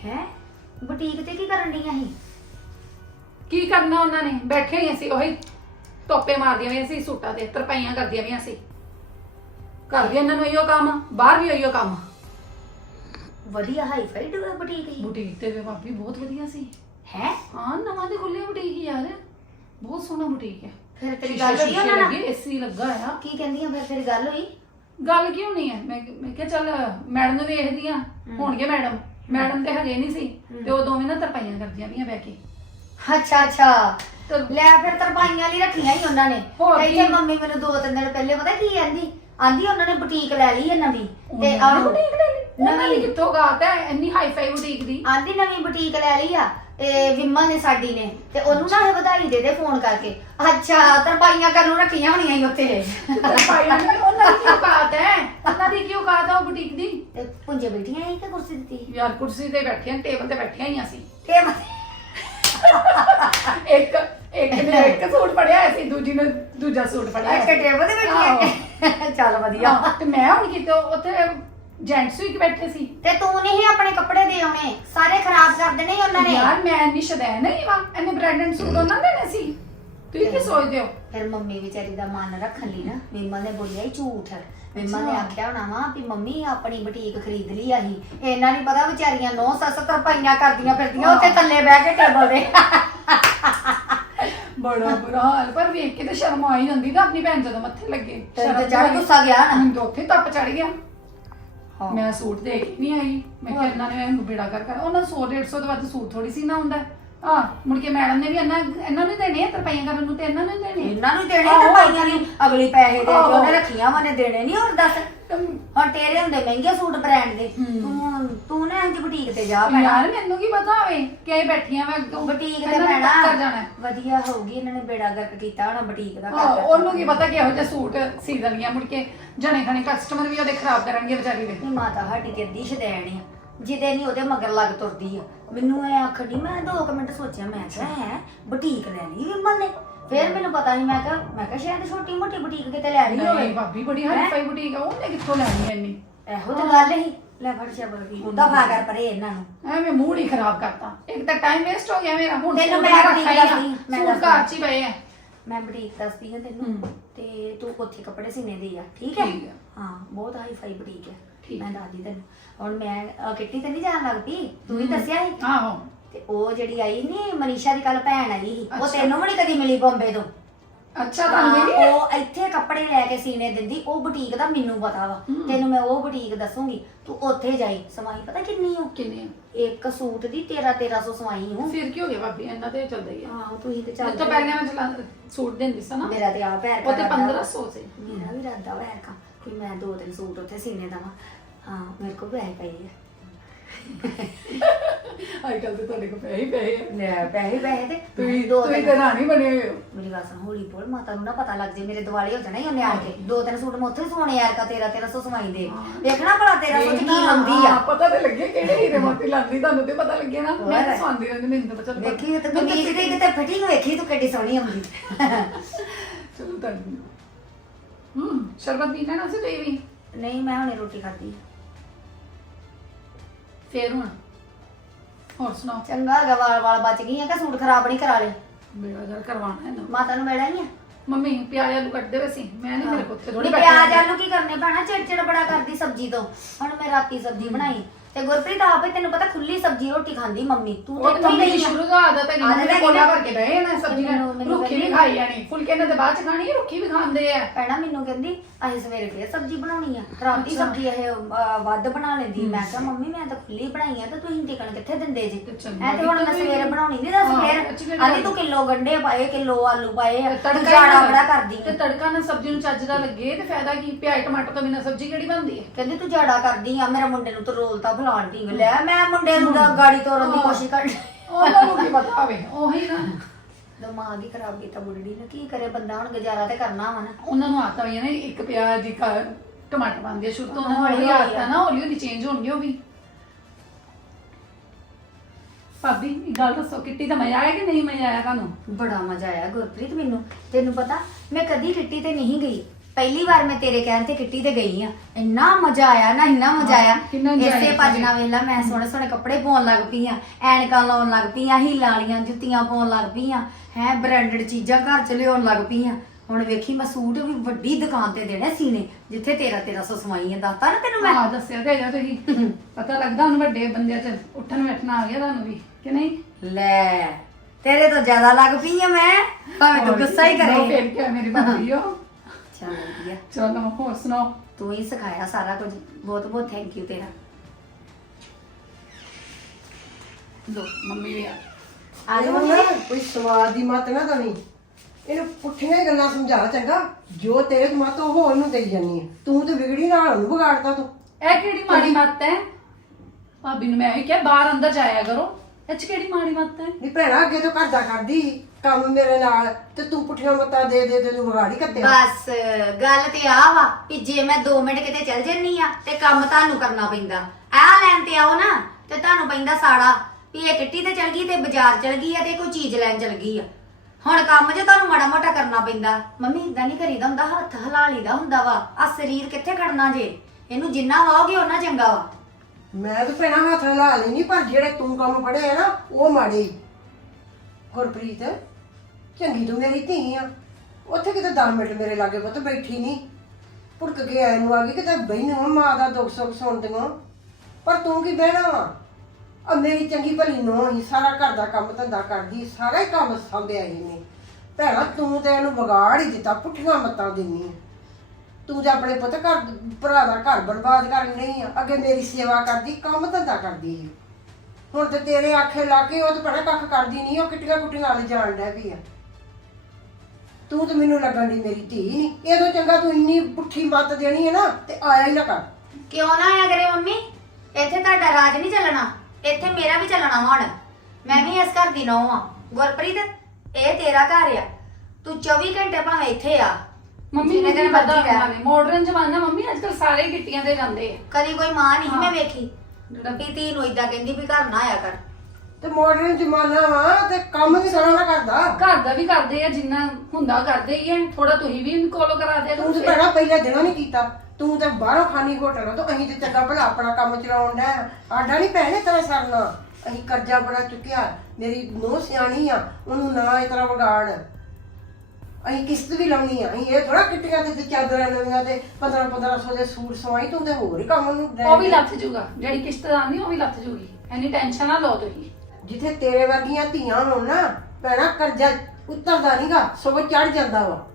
ਹੈ? ਬੁਟੀਕ ਤੇ ਕੀ ਕਰਨ ਡੀਆਂ ਸੀ? ਕੀ ਕਰਨਾ ਉਹਨਾਂ ਨੇ? ਬੈਠੇ ਹੋਈਆਂ ਸੀ ਉਹੀ ਟੋਪੇ ਮਾਰਦੀਆਂ ਵੀ ਸੀ ਸੂਟਾਂ ਤੇ ਤਰਪਾਈਆਂ ਕਰਦੀਆਂ ਵੀ ਸੀ। ਘਰ ਵੀ ਇਹਨਾਂ ਨੂੰ ਇਹੋ ਕੰਮ ਬਾਹਰ ਵੀ ਇਹੋ ਕੰਮ। ਵਧੀਆ ਹਾਈ ਫਾਈ ਬੁਟੀਕ ਸੀ ਬੁਟੀਕ ਤੇ ਵੀ ਭਾਬੀ ਬਹੁਤ ਵਧੀਆ ਸੀ। ਹੈ? ਹਾਂ ਨਵਾਂ ਤੇ ਖੁੱਲਿਆ ਬੁਟੀਕ ਹੀ ਯਾਰ। ਬਹੁਤ ਸੋਹਣਾ ਬੁਟੀਕ ਹੈ ਫਿਰ ਤੇਰੀ ਗੱਲ ਹੋਈ ਉਹਨਾਂ ਨਾਲ? ਏਸੀ ਲੱਗਾ ਆ। ਕੀ ਕਹਿੰਦੀਆਂ ਫਿਰ ਤੇਰੀ ਗੱਲ ਹੋਈ? ਗੱਲ ਕਿਉਂ ਨਹੀਂ ਹੈ ਮੈਂ ਮੈਂ ਕਿਹਾ ਚੱਲ ਮੈਡਮ ਨੂੰ ਵੇਖਦੀ ਆ। ਹੋਣਗੇ ਮੈਡਮ। ਮੈਡਮ ਤੇ ਹਗੇ ਨਹੀਂ ਸੀ। ਤੇ ਉਹ ਦੋਵੇਂ ਨਾ ਤਰਪਾਈਆਂ ਕਰਦੀਆਂ ਵੀਆਂ ਬਹਿ ਕੇ। ਅੱਛਾ ਅੱਛਾ। ਤੇ ਲੈ ਫਿਰ ਤਰਪਾਈਆਂ ਲਈ ਰੱਖੀਆਂ ਹੀ ਉਹਨਾਂ ਨੇ। ਹੋਰ ਕੀ? ਮੰਮੀ ਮੈਨੂੰ ਦੋ ਤਿੰਨ ਦਿਨ ਪਹਿਲੇ ਪਤਾ ਕੀ ਆਂਦੀ ਆਂਦੀ ਉਹਨਾਂ ਨੇ ਬੁਟੀਕ ਲੈ ਲਈ ਹੈ ਨਵੀਂ। ਤੇ ਆਹੋ, ਬੁਟੀਕ ਲੈ ਲਈ? ਉਹਨਾਂ ਨੇ ਨਵੀਂ। ਕਿੱਥੋਂ ਗਾਤ ਹੈ ਇੰਨੀ ਹਾਈ ਫਾਈ ਬੁਟੀਕ ਦੀ। ਆਂਦੀ ਨਵੀਂ ਬੁਟੀਕ ਲੈ ਲਈ ਆ ਤੇ ਵਿਮਾ ਨੇ ਸਾਡੀ ਨੇ। ਤੇ ਉਹਨੂੰ ਨਾ ਇਹ ਵਧਾਈ ਦੇ ਦੇ ਫੋਨ ਕਰਕੇ। ਅੱਛਾ ਤਰਪਾਈਆਂ ਕਰਨ ਨੂੰ ਰੱਖੀਆਂ ਹੋਣੀਆਂ ਹੀ ਉੱਥੇ। ਤਰਪਾਈਆਂ ਨੇ ਉਹਨਾਂ ਦੀ ਕੀ ਔਕਾਤ ਹੈ? ਉਹਨਾਂ ਦੀ ਕੀ ਔਕਾਤ ਹੈ ਉਹ ਬੁਟੀਕ ਦੀ? ਤੇ ਪੁੰਜੇ ਬੈਠੀਆਂ ਕਿ ਕੁਰਸੀ ਦਿੱਤੀ ਯਾਰ ਕੁਰਸੀ ਤੇ ਬੈਠੀਆਂ ਟੇਬਲ ਤੇ ਬੈਠੀਆਂ ਹੀ ਇੱਕ ਇੱਕ ਨੇ ਇੱਕ ਸੂਟ ਫੜਿਆ ਸੀ ਦੂਜੀ ਨੇ ਦੂਜਾ ਸੂਟ ਫੜਿਆ ਸੀ। ਟੇਬਲ ਤੇ ਬੈਠੀਆਂ ਚੱਲ ਵਧੀਆ। ਤੇ ਮੈਂ ਹੁਣ ਕਿਤੇ ਉੱਥੇ ਜੈਂਟਸ ਵੀ ਬੈਠੇ ਸੀ। ਤੇ ਤੂੰ ਨਹੀਂ ਆਪਣੇ ਕੱਪੜੇ ਦੇ ਆਉਣੇ? ਸਾਰੇ ਖਰਾਬ ਕਰ ਦੇਣੇ ਉਹਨਾਂ ਨੇ। ਯਾਰ ਮੈਂ ਇੰਨੀ ਸ਼ਦੈਨ ਨਹੀਂ ਵਾ। ਇਹਨੇ ਬ੍ਰਾਂਡਡ ਸੂਟ ਉਹਨਾਂ ਦੇ ਨੇ ਸੀ। ਤੁਸੀਂ ਕੀ ਸੋਚਦੇ ਹੋ? ਫਿਰ ਮੰਮੀ ਵਿਚਾਰੀ ਦਾ ਮਨ ਰੱਖਣ ਲਈ ਨਾ ਵਿਮਲ ਨੇ ਬੋਲਿਆ ਹੀ ਝੂਠ। ਵਿਮਲ ਨੇ ਆਖਿਆ ਹੋਣਾ ਵਾ ਵੀ ਮੰਮੀ ਆਪਣੀ ਬੁਟੀਕ ਖਰੀਦ ਲਈ ਆਹੀ ਇਹਨਾਂ ਨਹੀਂ ਪਤਾ ਵਿਚਾਰੀਆਂ ਨੌ ਸੱਸ ਤਰਪਾਈਆਂ ਕਰਦੀਆਂ ਫਿਰਦੀਆਂ ਉੱਥੇ ਥੱਲੇ ਬਹਿ ਕੇ ਟੇਬਲ ਦੇ ਬੜਾ ਬੁਰਾ ਹਾਲ ਪਰ ਵੇਖ ਕੇ ਤੇ ਸ਼ਰਮ ਆ ਹੀ ਜਾਂਦੀ ਤਾਂ ਆਪਣੀ ਭੈਣ ਜਦੋਂ ਮੱਥੇ ਲੱਗੇ ਤੈਨੂੰ ਤੇ ਚੜ੍ਹ ਗੁੱਸਾ ਗਿਆ ਨਾ। ਮੈਨੂੰ ਤਾਂ ਉੱਥੇ ਤੱਪ ਚੜ ਗਿਆ ਹਾਂ। ਮੈਂ ਸੂਟ ਦੇਖ ਕੇ ਨਹੀਂ ਆਈ ਮੈਂ ਕਿਹਾ ਇਹਨਾਂ ਨੇ ਮੈਨੂੰ ਬੇੜਾ ਕਰ ਕਰ ਉਹਨਾਂ 100 150 ਤੋਂ ਵੱਧ ਸੂਟ ਥੋੜੀ ਸੀ ਨਾ ਹੁੰਦਾ ਹਾਂ ਮੁੜ ਕੇ ਮੈਡਮ ਨੇ ਵੀ ਇਹਨਾਂ ਇਹਨਾਂ ਨੂੰ ਹੀ ਦੇਣੇ ਆ ਤਰਪਾਈਆਂ ਕਰਨ ਨੂੰ ਤੇ ਇਹਨਾਂ ਨੂੰ ਹੀ ਦੇਣੇ ਆ। ਇਹਨਾਂ ਨੂੰ ਦੇਣੇ ਆਹੋ। ਤਰਪਾਈਆਂ ਨੂੰ ਅਗਲੀ ਪੈਸੇ ਦੇ ਕੇ ਆਹੋ। ਉਹਨੇ ਰੱਖੀਆਂ ਵਾ ਨੇ ਦੇਣੇ ਨਹੀਂ ਹੋਰ ਦੱਸ ਹੁਣ ਤੇਰੇ ਹੁੰਦੇ ਮਹਿੰਗੇ ਸੂਟ ਬ੍ਰਾਂਡ ਦੇ ਹੂੰ। ਤੂੰ ਤੂੰ ਨਾ ਇੰਜ ਬੁਟੀਕ ਤੇ ਜਾ ਪੈਣਾ। ਯਾਰ ਮੈਨੂੰ ਕੀ ਪਤਾ ਹੋਵੇ ਕਿ ਇਹ ਬੈਠੀਆਂ ਮੈਂ ਅੱਗੋਂ। ਬੁਟੀਕ ਤੇ ਇਹਨਾਂ ਨੇ ਟੱਕਰ ਜਾਣਾ। ਵਧੀਆ ਹੋਊਗੀ ਇਹਨਾਂ ਨੇ ਬੇੜਾ ਗਰਕ ਕੀਤਾ ਹੋਣਾ ਬੁਟੀਕ ਦਾ ਹਾਂ, ਉਹਨੂੰ ਕੀ ਪਤਾ ਕਿ ਇਹੋ ਜਿਹਾ ਸੂਟ ਸੀ ਦਲੀਆਂ ਮੁੜ ਕੇ। ਜਣੇ ਖਣੇ ਕਸਟਮਰ ਵੀ ਉਹਦੇ ਖਰਾਬ ਕਰਨਗੇ ਵਿਚਾਰੀ ਦੇ। ਨਹੀਂ ਮਾਤਾ ਸਾਡੀ ਤੇ ਅੱਧੀ ਸ਼ਦੈਣ ਆ। ਜਿਹਦੇ ਨਹੀਂ ਉਹਦੇ ਮਗਰ ਲੱਗ ਤੁਰਦੀ ਆ। ਮੈਨੂੰ ਐ ਆਖੜੀ ਮੈਂ 2 ਮਿੰਟ ਸੋਚਿਆ ਮੈਂ ਕਿਹਾ ਹੈ ਬੁਟੀਕ ਲੈ ਲਈ ਵਿਮਲ ਨੇ। ਫਿਰ ਮੈਨੂੰ ਪਤਾ ਨਹੀਂ ਮੈਂ ਕਿਹਾ ਮੈਂ ਕਿਹਾ ਸ਼ਾਇਦ ਛੋਟੀ ਮੋਟੀ ਬੁਟੀਕ ਕਿਤੇ ਲੈ ਲਈ ਨਹੀਂ ਹੋਵੇ ਭਾਬੀ ਬੜੀ ਹਾਈ ਫਾਈ ਬੁਟੀਕ ਆ ਉਹਨੇ ਕਿੱਥੋਂ ਲੈਣੀ ਐ ਇੰਨੀ? ਇਹੋ ਤਾਂ ਗੱਲ ਹੀ। ਲੈ ਫੜ ਸ਼ਬਰ ਵੀ ਦਫਾ ਕਰ ਪਰੇ ਇਹਨਾਂ ਨੂੰ। ਐਵੇਂ ਮੂਡ ਹੀ ਖਰਾਬ ਕਰਤਾ। ਇੱਕ ਤਾਂ ਟਾਈਮ ਵੇਸਟ ਹੋ ਗਿਆ ਮੇਰਾ ਹੁਣ ਤੈਨੂੰ ਸੂਟ ਮੈਂ ਰੱਖਾ ਬੁਟੀਕ ਹੀ ਆ, ਦੱਸਦੀ, ਮੈਂ ਸੂਟ ਘਰ ਚ ਹੀ ਪਏ ਆ। ਮੈਂ ਬੁਟੀਕ ਦੱਸਦੀ ਹਾਂ ਤੈਨੂੰ ਹੂੰ। ਤੇ ਤੂੰ ਉੱਥੇ ਕੱਪੜੇ ਸੀਨੇ ਦੇ ਆ ਠੀਕ ਹੈ? ਠੀਕ ਆ। ਹਾਂ ਬਹੁਤ ਹਾਈ ਫਾਈ ਬੁਟੀਕ ਹੈ। ਠੀਕ। ਮੈਂ ਦੱਸਦੀ ਤੈਨੂੰ। ਹੁਣ ਮੈਂ ਅਹ, ਕਿੱਟੀ ਤੇ ਨਹੀਂ ਜਾਣ ਲੱਗ ਪਈ? ਤੂੰ ਹੀ। ਦੱਸਿਆ ਸੀ? ਆਹੋ। ਤੇ ਉਹ ਜਿਹੜੀ ਆਈ ਨਹੀਂ ਮਨੀਸ਼ਾ ਦੀ ਕੱਲ ਭੈਣ ਆਈ ਸੀ ਉਹ ਅੱਛਾ। ਤੈਨੂੰ ਵੀ ਨੀ ਕਦੀ ਮਿਲੀ ਬੰਬੇ ਤੋਂ? ਅੱਛਾ ਤੁਹਾਨੂੰ ਹਾਂ, ਮਿਲੀ ਹੈ? ਉਹ ਇੱਥੇ ਕੱਪੜੇ ਲੈ ਕੇ ਸੀਨੇ ਦਿੰਦੀ ਉਹ ਬੁਟੀਕ ਦਾ ਮੈਨੂੰ ਪਤਾ ਵਾ। ਹੂੰ। ਤੈਨੂੰ ਮੈਂ ਉਹ ਬੁਟੀਕ ਦੱਸੂਗੀ ਤੂੰ ਉੱਥੇ ਜਾਈ ਸਮਾਈ ਪਤਾ ਕਿੰਨੀ ਹੋ ਕਿੰਨੇ ਇੱਕ ਸੂਟ ਦੀ 13 1300 ਸਮਾਈ ਹੋ। ਫਿਰ ਕੀ ਹੋ ਗਿਆ ਭਾਬੀ? ਇਹਨਾਂ ਤੇ ਚੱਲਦਾ ਹੀ ਆ। ਹਾਂ ਤੁਸੀਂ ਤੇ ਉਸ ਚੱਲ ਤੋਂ ਪਹਿਲਾਂ ਮੈਂ ਚਲਾ ਸੂਟ ਦਿੰਦੀ ਸੀ ਨਾ। ਮੇਰਾ ਤੇ ਆ ਪੈਰ ਉਹ ਤੇ 1500 ਸੀ ਮੇਰਾ ਵੀ ਇਰਾਦਾ ਵਾ ਐਰਕਾ ਕੋਈ ਮੈਂ ਦੋ ਤਿੰਨ ਸੂਟ ਉੱਥੇ ਸੀਨੇ ਦਵਾਂ। ਹਾਂ ਮੇਰੇ ਕੋਲ ਪੈਸੇ ਪਏ ਆ। ਅੱਜ ਕੱਲ ਤੇ ਤੁਹਾਡੇ ਕੋਲ ਪੈਸੇ ਹੀ ਪੈਸੇ ਆ। ਲੈ ਪੈਸੇ ਪੈਸੇ ਤੇ। ਤੁਸੀਂ ਦੋ ਤੁਸੀਂ ਤਿੰਨ ਤਾਂ ਰਾਣੀ ਬਣੇ ਹੋਏ ਹੋ। ਮੇਰੀ ਗੱਲ ਸੁਣ ਹੌਲੀ ਬੋਲ ਮਾਤਾ ਨੂੰ ਨਾ ਪਤਾ ਲੱਗ ਜੇ ਮੇਰੇ ਦਿਵਾਲੀ ਹੋ ਜਾਣਾ ਹੀ ਉਹਨੇ ਆ ਕੇ। ਦੋ ਤਿੰਨ ਸੂਟ ਮੈਂ ਉੱਥੇ ਸੋਣੇ ਯਾਰ ਕਾ ਤੇਰਾ ਤੇਰਾ ਸੌ ਸਮਾਈ ਦੇ ਦੇਖਣਾ ਭਲਾ ਤੇਰਾ ਸੌ ਚ ਕੀ ਲੰਦੀ ਆ। ਹਾਂ, ਪਤਾ ਤੇ ਲੱਗੇ ਕਿਹੜੇ ਹੀਰੇ ਮੋਤੀ ਲਾਂਦੀ ਤੁਹਾਨੂੰ ਤੇ ਪਤਾ ਲੱਗੇ ਨਾ। ਮੈਂ ਤਾਂ ਹੋਰ। ਸਵਾਂਦੀ ਰਹਿੰਦੀ ਮੈਨੂੰ ਤਾਂ ਪਤਾ ਵੇਖੀ ਤੇ ਕਮੀਜ਼ ਦੀ ਕਿਤੇ ਫਿਟਿੰਗ ਵੇਖੀ ਤੂੰ ਕਿੱਡੀ ਸੋਹਣੀ ਆਉਂਦੀ ਚਲੋ ਤਾਂ ਹੂੰ ਸ਼ਰਬਤ ਪੀਣਾ ਨਾ ਸੀ ਤੁਸੀਂ ਵੀ? ਨਹੀਂ ਮੈਂ ਹੁਣੇ ਰੋਟੀ ਖਾਧੀ। ਫੇਰ ਹੁਣ। ਹੋਰ ਸੁਣਾਓ? ਚੰਗਾ ਹੈਗਾ ਵਾਲ ਵਾਲ ਬਚ ਗਈਆਂ ਕਿ ਸੂਟ ਖਰਾਬ ਨਹੀਂ ਕਰਾ ਲਏ? ਮੇਰਾ ਜਰ ਕਰਵਾਉਣਾ ਹੈ ਨਾ। ਮਾਤਾ ਨੂੰ ਮਿਲਿਆ ਨਹੀਂ ਆ? ਮੰਮੀ ਪਿਆਜ਼ ਆਲੂ ਕੱਟਦੇ ਵੇ ਸੀ। ਮੈਂ ਨਹੀਂ ਮੇਰੇ ਕੋਲ ਥੋੜੀ ਨਹੀਂ ਪਿਆਜ਼ ਆਲੂ ਕੀ ਕਰਨੇ? ਪੈਣਾ ਚਿੜਚਿੜ ਬੜਾ ਕਰਦੀ ਸਬਜ਼ੀ ਤੋਂ। ਹੁਣ ਮੈਂ ਰਾਤੀ ਸਬਜ਼ੀ ਬਣਾਈ। ਤੇ ਗੁਰਪ੍ਰੀਤ ਆਪੇ ਤੈਨੂੰ ਪਤਾ ਖੁੱਲੀ ਸਬਜ਼ੀ ਰੋਟੀ ਖਾਂਦੀ ਮੰਮੀ ਤੂੰ ਉਹ ਤੇ ਤਾਂ ਇੱਥੋਂ ਹੀ ਮੰਮੀ ਦੀ ਗਈ ਆ। ਸ਼ੁਰੂ ਤੋਂ ਆਦਤ ਹੈ ਕਿ ਆਦਤ ਕੋਲਾ ਨਾ- ਭਰ ਕੇ ਬਹਿ ਨਾ ਸਬਜ਼ੀ ਮੈਨੂੰ- ਮੈਨੂੰ ਰੁੱਖੀ ਵੀ ਖਾਈ ਜਾਣੀ। ਫੁਲਕੇ ਨੇ ਤੇ ਬਾਅਦ ਚ ਖਾਣੀ ਰੁੱਖੀ ਵੀ ਖਾਂਦੇ ਆ। ਭੈਣਾ ਮੈਨੂੰ ਕਹਿੰਦੀ ਅਸੀਂ ਸਵੇਰੇ ਫੇਰ ਸਬਜ਼ੀ ਬਣਾਉਣੀ ਆ। ਰਾਤੀ ਅੱਛਾ। ਸਬਜ਼ੀ ਇਹ ਅਹ, ਵੱਧ ਬਣਾ ਲੈਂਦੀ। ਮੈਂ ਕਿਹਾ ਮੰਮੀ ਮੈਂ ਤਾਂ ਖੁੱਲੀ ਬਣਾਈ ਆ ਤੇ ਤੁਸੀਂ ਟਿਕਣ ਕਿੱਥੇ ਦਿੰਦੇ ਜੀ? ਤੇ ਚੰਗਾ ਐ ਤੇ ਹੁਣ ਮੈਂ ਕੀਤਾ ਸਵੇਰੇ। ਬਣਾਉਣੀ ਨਹੀਂ ਦੱਸ ਹਾਂ, ਫੇਰ। ਅੱਛੀ ਗੱਲ ਆਂਦੀ ਹੈ। ਤੂੰ ਕਿਲੋ ਗੰਡੇ ਪਾਏ ਕਿਲੋ ਆਲੂ ਪਾਏ ਆ। ਤੇ ਤੜਕਾ ਬੜਾ ਨਾ- ਕਰਦੀ ਤੇ ਆ। ਤੜਕਾ ਨਾਲ ਸਬਜ਼ੀ ਨੂੰ ਚੱਜ ਦਾ ਲੱਗੇ ਤੇ ਫਾਇਦਾ ਕੀ? ਪਿਆਜ਼ ਟਮਾਟਰ ਤੋਂ ਬਿਨਾਂ ਸਬਜ਼ੀ ਕਿਹੜੀ ਬਣਦੀ ਹੈ ਕਹਿੰਦੀ ਤੂੰ ਜਾੜਾ ਕਰਦੀ ਆ ਮੇਰਾ ਮੁੰਡੇ ਨੂੰ ਤਾਂ ਰੋਲਤਾ ਫਲਾਣ ਢੀਂਗ ਲੈ ਮੈਂ ਮੁੰਡੇ ਨੂੰ ਤਾਂ ਗਾੜੀ ਤੋਰਨ ਦੀ। ਕੋਸ਼ਿਸ਼ ਕਰ ਉਹਨਾਂ ਨੂੰ ਕੀ ਪਤਾ ਹੋਵੇ ਉਹੀ ਨਾ। ਦਿਮਾਗ ਹੀ ਖਰਾਬ ਕੀਤਾ ਬੁੱਢੜੀ ਨੇ ਕੀ ਕਰੇ ਬੰਦਾ ਹੁਣ ਗੁਜ਼ਾਰਾ ਤੇ ਕਰਨਾ ਵਾ ਨਾ। ਉਹਨਾਂ ਨੂੰ ਆਤਾ ਹੋਈਆਂ ਨੇ ਇੱਕ ਪਿਆਜ਼ ਦੀ ਟਮਾਟਰ ਪਾਉਂਦੇ ਆ ਸ਼ੁਰੂ ਤੋਂ ਉਹਨਾਂ ਨੂੰ ਹੌਲੀ ਹੌਲੀ ਨਾ ਹੌਲੀ ਹੌਲੀ ਚੇਂਜ ਹੋਣਗੇ ਉਹ ਵੀ। ਭਾਬੀ ਇੱਕ ਗੱਲ ਦੱਸੋ ਕਿੱਟੀ ਦਾ ਮਜ਼ਾ ਆਇਆ ਕਿ ਨਹੀਂ ਮਜ਼ਾ ਆਇਆ ਤੁਹਾਨੂੰ? ਬੜਾ ਮਜ਼ਾ ਆਇਆ ਗੁਰਪ੍ਰੀਤ ਮੈਨੂੰ। ਤੈਨੂੰ ਪਤਾ ਮੈਂ ਕਦੀ ਕਿੱਟੀ ਤੇ ਨਹੀਂ ਗਈ। ਪਹਿਲੀ ਵਾਰ ਮੈਂ ਤੇਰੇ ਕਹਿਣ ਤੇ ਕਿੱਟੀ ਤੇ ਗਈ ਆ ਇੰਨਾ ਮਜ਼ਾ ਆਇਆ ਨਾ ਇੰਨਾ ਮਜ਼ਾ ਆਇਆ। ਕਿੰਨਾ enjoy ਇਸੇ ਕੀਤਾ ਭੱਜਣਾ ਵੇਲਾ ਮੈਂ ਸੋਹਣੇ ਸੋਹਣੇ ਕੱਪੜੇ ਪਾਉਣ ਲੱਗ ਪਈ ਆ ਐਨਕਾਂ ਲਾਉਣ ਲੱਗ ਪਈ ਆ ਹੀਲਾਂ ਵਾਲੀਆਂ ਜੁੱਤੀਆਂ ਪਾਉਣ ਲੱਗ ਪਈ ਆ ਹੈ ਬ੍ਰਾਂਡਡ ਚੀਜ਼ਾਂ ਘਰ ਚ ਲਿਆਉਣ ਲੱਗ ਪਈ ਆ ਹੁਣ ਵੇਖੀ ਮੈਂ ਸੂਟ ਵੀ ਵੱਡੀ ਦੁਕਾਨ ਤੇ ਦੇਣੇ ਸੀਨੇ ਜਿੱਥੇ ਤੇਰਾ ਤੇਰਾ ਸੌ ਸਮਾਈ ਆ ਦੱਸਤਾ ਨਾ ਤੈਨੂੰ ਮੈਂ? ਹਾਂ ਦੱਸਿਆ ਤੇ ਹੈਗਾ ਤੁਸੀਂ। ਪਤਾ ਲੱਗਦਾ ਹੁਣ ਵੱਡੇ ਬੰਦਿਆਂ 'ਚ ਉੱਠਣ ਬੈਠਣਾ ਆ ਗਿਆ ਤੁਹਾਨੂੰ ਵੀ ਕਿ ਨਹੀਂ? ਲੈ ਤੇਰੇ ਤੋਂ ਜ਼ਿਆਦਾ ਲੱਗ ਪਈ ਆ ਮੈਂ। ਭਾਵੇਂ ਤੂੰ ਗੁੱਸਾ ਹੀ ਕਰੇ। ਫੇਰ ਮੇਰੀ ਭਾਬੀ ਹੋ ਚੱਲ ਵਧੀਆ। ਚਲੋ ਹੋਰ ਸੁਣਾਓ? ਤੂੰ ਹੀ ਸਿਖਾਇਆ ਸਾਰਾ ਕੁਝ। ਬਹੁਤ ਬਹੁਤ ਥੈਂਕ ਯੂ ਤੇਰਾ। ਲੋ ਮੰਮੀ ਵੀ ਆ। ਆ ਜਾਓ ਇਹਨੂੰ ਮੰਮੀ। ਨਾ ਕੋਈ ਸਵਾਦ ਦੀ ਮਤ ਨਾ ਦਵੀਂ ਇਹਨੂੰ ਪੁੱਠੀਆਂ ਹੀ ਗੱਲਾਂ ਸਮਝਾ ਚੰਗਾ? ਜੋ ਤੇਰੇ ਮਤ ਉਹ ਹੋਰ ਨੂੰ ਦੇਈ ਜਾਨੀ ਹੈ। ਤੂੰ ਤੇ ਵਿਗੜੀ ਨਾਲ ਉਹਨੂੰ ਵਿਗਾੜਤਾ ਤੂੰ। ਇਹ ਕਿਹੜੀ ਮਾੜੀ ਮੱਤ ਹੈ? ਭਾਬੀ ਨੂੰ ਮੈਂ ਇਹ ਕਿਹਾ ਬਾਹਰ ਅੰਦਰ ਜਾਇਆ ਕਰੋ। 'ਚ ਕਿਹੜੀ ਮਾੜੀ ਮੱਤ ਹੈ? ਨੀ ਭੈਣਾ ਅੱਗੇ ਤੋਂ ਕਰਦੀ ਸੀ ਕੰਮ ਮੇਰੇ ਨਾਲ ਤੇ ਤੂੰ ਪੁੱਠੀਆਂ ਮੱਤਾਂ ਦੇ ਦੇ ਤੇ ਤੂੰ ਵਿਗਾੜੀ ਕੱਤੇ ਬਸ ਗੱਲ ਤੇ ਆ ਵਾ ਕਿ ਜੇ ਮੈਂ 2 ਮਿੰਟ ਕਿਤੇ ਚੱਲ ਜੰਨੀ ਆ ਤੇ ਕੰਮ ਤੁਹਾਨੂੰ ਕਰਨਾ ਪੈਂਦਾ। ਆ ਲੈਣ ਤੇ ਆਓ ਨਾ ਤੇ ਤੁਹਾਨੂੰ ਪੈਂਦਾ ਸਾੜਾ ਵੀ ਇਹ ਕਿੱਟੀ ਤੇ ਚਲ ਗਈ ਤੇ ਬਾਜ਼ਾਰ ਚਲ ਗਈ ਆ ਤੇ ਕੋਈ ਚੀਜ਼ ਲੈਣ ਚਲ ਗਈ ਆ। ਹੁਣ ਕੰਮ ਜੇ ਤੁਹਾਨੂੰ ਮਾੜਾ ਮੋਟਾ ਕਰਨਾ ਪੈਂਦਾ। ਮੰਮੀ ਇਦਾਂ ਨਹੀਂ ਕਰੀਦਾ ਹੁੰਦਾ ਹੱਥ ਹਲਾ ਲਈਦਾ ਹੁੰਦਾ ਵਾ। ਆ ਸਰੀਰ ਕਿੱਥੇ ਖੜਨਾ ਜੇ? ਇਹਨੂੰ ਜਿੰਨਾ ਵਾਓਗੇ ਉਹਨਾਂ ਚੰਗਾ ਵਾ। ਮੈਂ ਤਾਂ ਭੈਣਾ ਹੱਥ ਹਿਲਾ ਲਈ ਪਰ ਜਿਹੜੇ ਤੂੰ ਕੰਮ ਫੜੇ ਆ ਨਾ, ਉਹ ਮਾੜੇ ਈ। ਗੁਰਪ੍ਰੀਤ, ਚੰਗੀ ਤੂੰ ਮੇਰੀ ਧੀ ਆ। ਉੱਥੇ ਕਿਤੇ 10 ਮਿੰਟ ਮੇਰੇ ਲਾਗੇ ਪੁੱਤ ਬੈਠੀ ਨਹੀਂ ਭੁੜਕ ਕੇ ਐ ਨੂੰ ਆ ਗਈ, ਕਿਤੇ ਬਈ ਬਹਿਨੂੰ ਮਾਂ ਦਾ ਦੁੱਖ ਸੁੱਖ ਸੁਣਦੀਆਂ। ਪਰ ਤੂੰ ਕੀ ਬਹਿਣਾ ਵਾ? ਆ ਮੇਰੀ ਚੰਗੀ ਭਲੀ ਨੂੰਹ ਹੀ ਸਾਰਾ ਘਰ ਦਾ ਕੰਮ ਧੰਦਾ ਕਰਦੀ, ਸਾਰਾ ਹੀ ਕੰਮ ਸੰਭਿਆ ਹੀ ਨੇ ਭੈਣਾ, ਤੂੰ ਤੇ ਇਹਨੂੰ ਵਿਗਾੜ ਹੀ ਦਿੱਤਾ, ਪੁੱਠੀਆਂ ਮੱਤਾਂ ਦਿੰਨੀ ਆ। ਤੂੰ ਤਾਂ ਆਪਣੇ ਪੁੱਤ ਘਰ, ਭਰਾ ਦਾ ਘਰ ਬਰਬਾਦ ਕਰਨ ਨਹੀਂ ਆ, ਅੱਗੇ ਮੇਰੀ ਸੇਵਾ ਕਰਦੀ, ਕੰਮ ਧੰਦਾ ਕਰਦੀ ਹੈ ਹੁਣ ਤੇ ਤੇਰੇ ਆਖੇ ਲਾ ਕੇ ਉਹ ਤੇ ਬੜਾ ਕੱਖ ਕਰਦੀ ਨਹੀਂ, ਉਹ ਕਿੱਟੀਆਂ ਕੁੱਟੀਆਂ ਵਾਲੇ ਜਾਣ ਡੈ ਵੀ ਆ। ਤੂੰ ਤੇ ਮੈਨੂੰ ਲੱਗਣ ਦੀ ਮੇਰੀ ਧੀ ਨਹੀਂ ਇਹ ਚੰਗਾ ਤੂੰ ਇੰਨੀ ਪੁੱਠੀ ਮੱਤ ਦੇਣੀ ਹੈ ਨਾ, ਤੇ ਆਇਆ ਹੀ ਨਾ ਕਰ। ਕਿਉਂ ਨਾ ਆਇਆ ਕਰੇ ਮੰਮੀ? ਇੱਥੇ ਤੁਹਾਡਾ ਰਾਜ ਨਹੀਂ ਚੱਲਣਾ। ਇੱਥੇ ਮੇਰਾ ਵੀ ਚੱਲਣਾ ਹੁਣ। ਮੈਂ ਵੀ ਇਸ ਘਰ ਦੀ ਨੌਂ ਆ। ਗੁਰਪ੍ਰੀਤ, ਇਹ ਤੇਰਾ ਘਰ ਆ। ਤੂੰ 24 ਘੰਟੇ ਭਾਵੇਂ ਇੱਥੇ ਆ। ਮੰਮੀ ਨੇ ਦਿਨ ਪਤਾ। ਨਾਲੇ ਮਾਡਰਨ ਜ਼ਮਾਨਾ ਮੰਮੀ ਅੱਜ ਕੱਲ ਸਾਰੇ ਗਿੱਟੀਆਂ ਤੇ ਜਾਂਦੇ ਆ। ਕਦੀ ਕੋਈ ਮਾਂ ਨਹੀਂ ਮੈਂ। ਵੇਖੀ। ਵੀ ਧੀ ਨੂੰ ਇਦਾਂ ਕਹਿੰਦੀ ਵੀ ਘਰ ਨਾ ਆਇਆ ਕਰ। ਤੇ ਮਾਡਰਨ ਜ਼ਮਾਨਾ ਵਾ ਤੇ ਕੰਮ ਵੀ ਸਾਰਾ ਨਾ ਕਰਦਾ। ਘਰ ਦਾ ਵੀ ਕਰਦੇ ਆ ਜਿੰਨਾ ਹੁੰਦਾ ਕਰਦੇ ਹੀ ਆ। ਥੋੜਾ ਤੁਸੀਂ ਵੀ ਕੋਲੋਂ ਕਰਾ ਦਿਆ ਤੂੰ ਤੇ ਭੈਣਾ ਪਹਿਲਾਂ ਦਿਨਾਂ ਨਹੀਂ ਕੀਤਾ। ਤੂੰ ਤੇ ਬਾਹਰੋਂ ਖਾਣੀ ਹੋਟਲ ਤੋਂ ਅਸੀਂ ਤੇ ਚੰਗਾ ਭਲਾ ਆਪਣਾ ਕੰਮ ਚਲਾਉਣ ਦਾ ਆਡਾ ਨਹੀਂ ਭੈਣੇ ਤੇਰਾ ਸਰਨਾ। ਅਸੀਂ ਕਰਜ਼ਾ ਬੜਾ ਚੁੱਕਿਆ। ਮੇਰੀ ਨੂੰਹ ਸਿਆਣੀ ਆ ਉਹਨੂੰ ਨਾ ਇਸ ਤਰ੍ਹਾਂ ਵਿਗਾੜ ਅਸੀਂ ਕਿਸ਼ਤ ਵੀ ਲਾਉਣੀ ਆ ਅਸੀਂ ਇਹ ਥੋੜਾ ਕਿੱਟੀਆਂ ਤੇ ਚਾਦਰਾਂ ਨਵੀਆਂ ਤੇ 15 1500 ਦੇ ਸੂਟ ਸਵਾਈ ਤੂੰ ਤੇ ਹੋਰ ਹੀ ਕੰਮ ਨੂੰ ਉਹ ਵੀ ਲੱਥ ਜੂਗਾ ਜਿਹੜੀ ਕਿਸ਼ਤ ਆਉਂਦੀ ਉਹ ਵੀ ਲੱਥ ਜੂਗੀ ਐਨੀ ਟੈਨਸ਼ਨ ਨਾ ਲਓ ਤੁਸੀਂ। ਜਿੱਥੇ ਤੇਰੇ ਵਰਗੀਆਂ ਧੀਆਂ ਹੋਣ ਨਾ ਭੈਣਾ ਕਰਜ਼ਾ ਉਤਰਦਾ ਨਹੀਂਗਾ ਸਗੋਂ ਚੜ ਜਾਂਦਾ ਵਾ।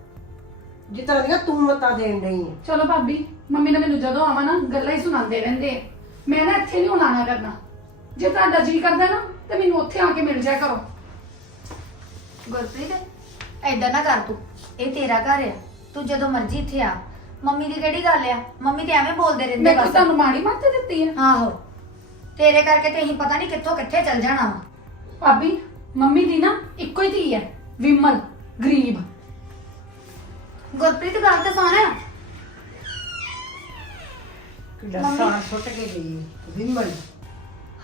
ਜਿਸ ਤਰ੍ਹਾਂ ਦੀਆਂ ਤੂੰ ਮਤਾਂ ਦੇਣ ਨਹੀਂ ਚਲੋ ਭਾਬੀ ਮੰਮੀ ਨੇ ਮੈਨੂੰ ਜਦੋਂ ਆਵਾਂ ਨਾ ਗੱਲਾਂ ਹੀ ਸੁਣਾਉਂਦੇ ਰਹਿੰਦੇ ਆ। ਮੈਂ ਨਾ ਇੱਥੇ ਨਹੀਂ ਹੋਣਾ ਕਰਨਾ। ਜੇ ਤੁਹਾਡਾ ਜੀ ਕਰਦਾ ਨਾ ਤੇ ਮੈਨੂੰ ਉੱਥੇ ਆ ਕੇ ਮਿਲ ਜਾਇਆ ਕਰੋ। ਗੁਰਪ੍ਰੀਤ ਐਦਾਂ ਨਾ ਕਰ ਤੂੰ ਇਹ ਤੇਰਾ ਘਰ ਆ ਤੂੰ ਜਦੋਂ ਮਰਜ਼ੀ ਇੱਥੇ ਆ। ਮੰਮੀ ਦੀ ਕਿਹੜੀ ਗੱਲ ਆ? ਮੰਮੀ ਤੇ ਐਵੇਂ ਬੋਲਦੇ ਰਹਿੰਦੇ ਮੈਂ ਬਸ। ਤੁਹਾਨੂੰ ਮਾੜੀ ਮੱਤ ਦਿੱਤੀ ਹੈ ਆਹੋ ਤੇਰੇ ਕਰਕੇ ਤੇ ਅਸੀਂ ਪਤਾ ਨਹੀਂ ਕਿੱਥੋਂ ਕਿੱਥੇ ਚੱਲ ਜਾਣਾ ਵਾ। ਭਾਬੀ ਮੰਮੀ ਦੀ ਨਾ ਇੱਕੋ ਹੀ ਧੀ ਹੈ ਵਿਮਲ ਗਰੀਬ। ਗੁਰਪ੍ਰੀਤ ਗੱਲ ਤਾਂ ਸੁਣ। ਕਿੱਡਾ ਮੰਮੀ। ਸਾਹ ਸੁੱਟ ਕੇ ਗਈ ਵਿਮਲ।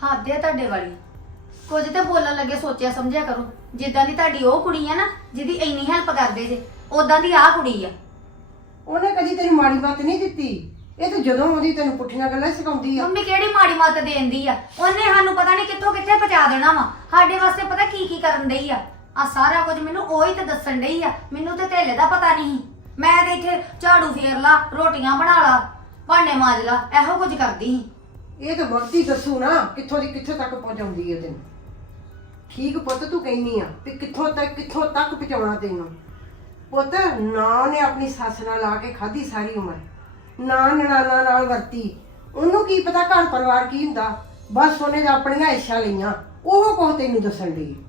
ਹੱਦ ਹੈ ਤੁਹਾਡੇ ਵਾਲੀ। ਕੁਝ ਤੇ ਬੋਲਣ ਲੱਗੇ ਸੋਚਿਆ ਸਮਝਿਆ ਕਰੋ। ਜਿੱਦਾਂ ਦੀ ਤੁਹਾਡੀ ਉਹ ਕੁੜੀ ਆ ਨਾ ਜਿਹਦੀ ਇੰਨੀ ਹੈਲਪ ਕਰਦੇ ਜੇ ਉਦਾਂ ਦੀ ਆਹ ਕੁੜੀ ਆ। ਉਹਨੇ ਕਦੀ ਤੈਨੂੰ ਮਾੜੀ ਮੱਤ ਨਹੀਂ ਦਿੱਤੀ? ਇਹ ਤਾਂ ਜਦੋਂ ਉਹਦੀ ਤੈਨੂੰ ਪੁੱਠੀਆਂ ਗੱਲਾਂ ਸਿਖਾਉਂਦੀ ਆ। ਮੰਮੀ ਕਿਹੜੀ ਮਾੜੀ ਮੱਤ ਦੇਂਦੀ ਆ? ਉਹਨੇ ਸਾਨੂੰ ਪਤਾ ਨਹੀਂ ਕਿੱਥੋਂ ਕਿੱਥੇ ਪਹੁੰਚਾ ਦੇਣਾ ਵਾ। ਸਾਡੇ ਵਾਸਤੇ ਪਤਾ ਕੀ ਕੀ ਕਰਨ ਡਈ ਆ। ਆ ਸਾਰਾ ਕੁਝ ਮੈਨੂੰ ਉਹ ਹੀ ਤੇ ਦੱਸਣ ਡਈ ਆ। ਮੈਨੂੰ ਤੇ ਧੇਲੇ ਦਾ ਪਤਾ ਨਹੀਂ। ਮੈਂ ਤੇ ਇੱਥੇ ਝਾੜੂ ਫੇਰ ਲਾ ਰੋਟੀਆਂ ਬਣਾ ਲਾ ਭਾਂਡੇ ਮਾਂਜ ਲਾ ਇਹੋ ਕੁਝ ਕਰਦੀ ਸੀ। ਇਹ ਤਾਂ ਵਕਤੀ ਦੱਸੂ ਨਾ ਕਿੱਥੋਂ ਦੀ ਕਿੱਥੇ ਤੱਕ ਪਹੁੰਚਾਉਂਦੀ ਹੈ ਤੈਨੂੰ। ਠੀਕ ਪੁੱਤ ਤੂੰ ਕਹਿੰਨੀ ਆ ਵੀ ਕਿੱਥੋਂ ਤੱਕ ਕਿੱਥੋਂ ਤੱਕ ਪਹੁੰਚਾਉਣਾ ਤੈਨੂੰ? ਪੁੱਤ ਨਾ ਉਹਨੇ ਆਪਣੀ ਸੱਸ ਨਾਲ ਆ ਕੇ ਖਾਧੀ ਸਾਰੀ ਉਮਰ। ਨਾ ਨਨਾਣਾ ਨਾਲ ਵਰਤੀ। ਉਹਨੂੰ ਕੀ ਪਤਾ ਘਰ ਪਰਿਵਾਰ ਕੀ ਹੁੰਦਾ? ਬਸ ਉਹਨੇ ਆਪਣੀਆਂ ਇੱਛਾ ਲਈਆਂ। ਉਹ ਕੋਹ ਤੈਨੂੰ ਦੱਸਣ ਲਈ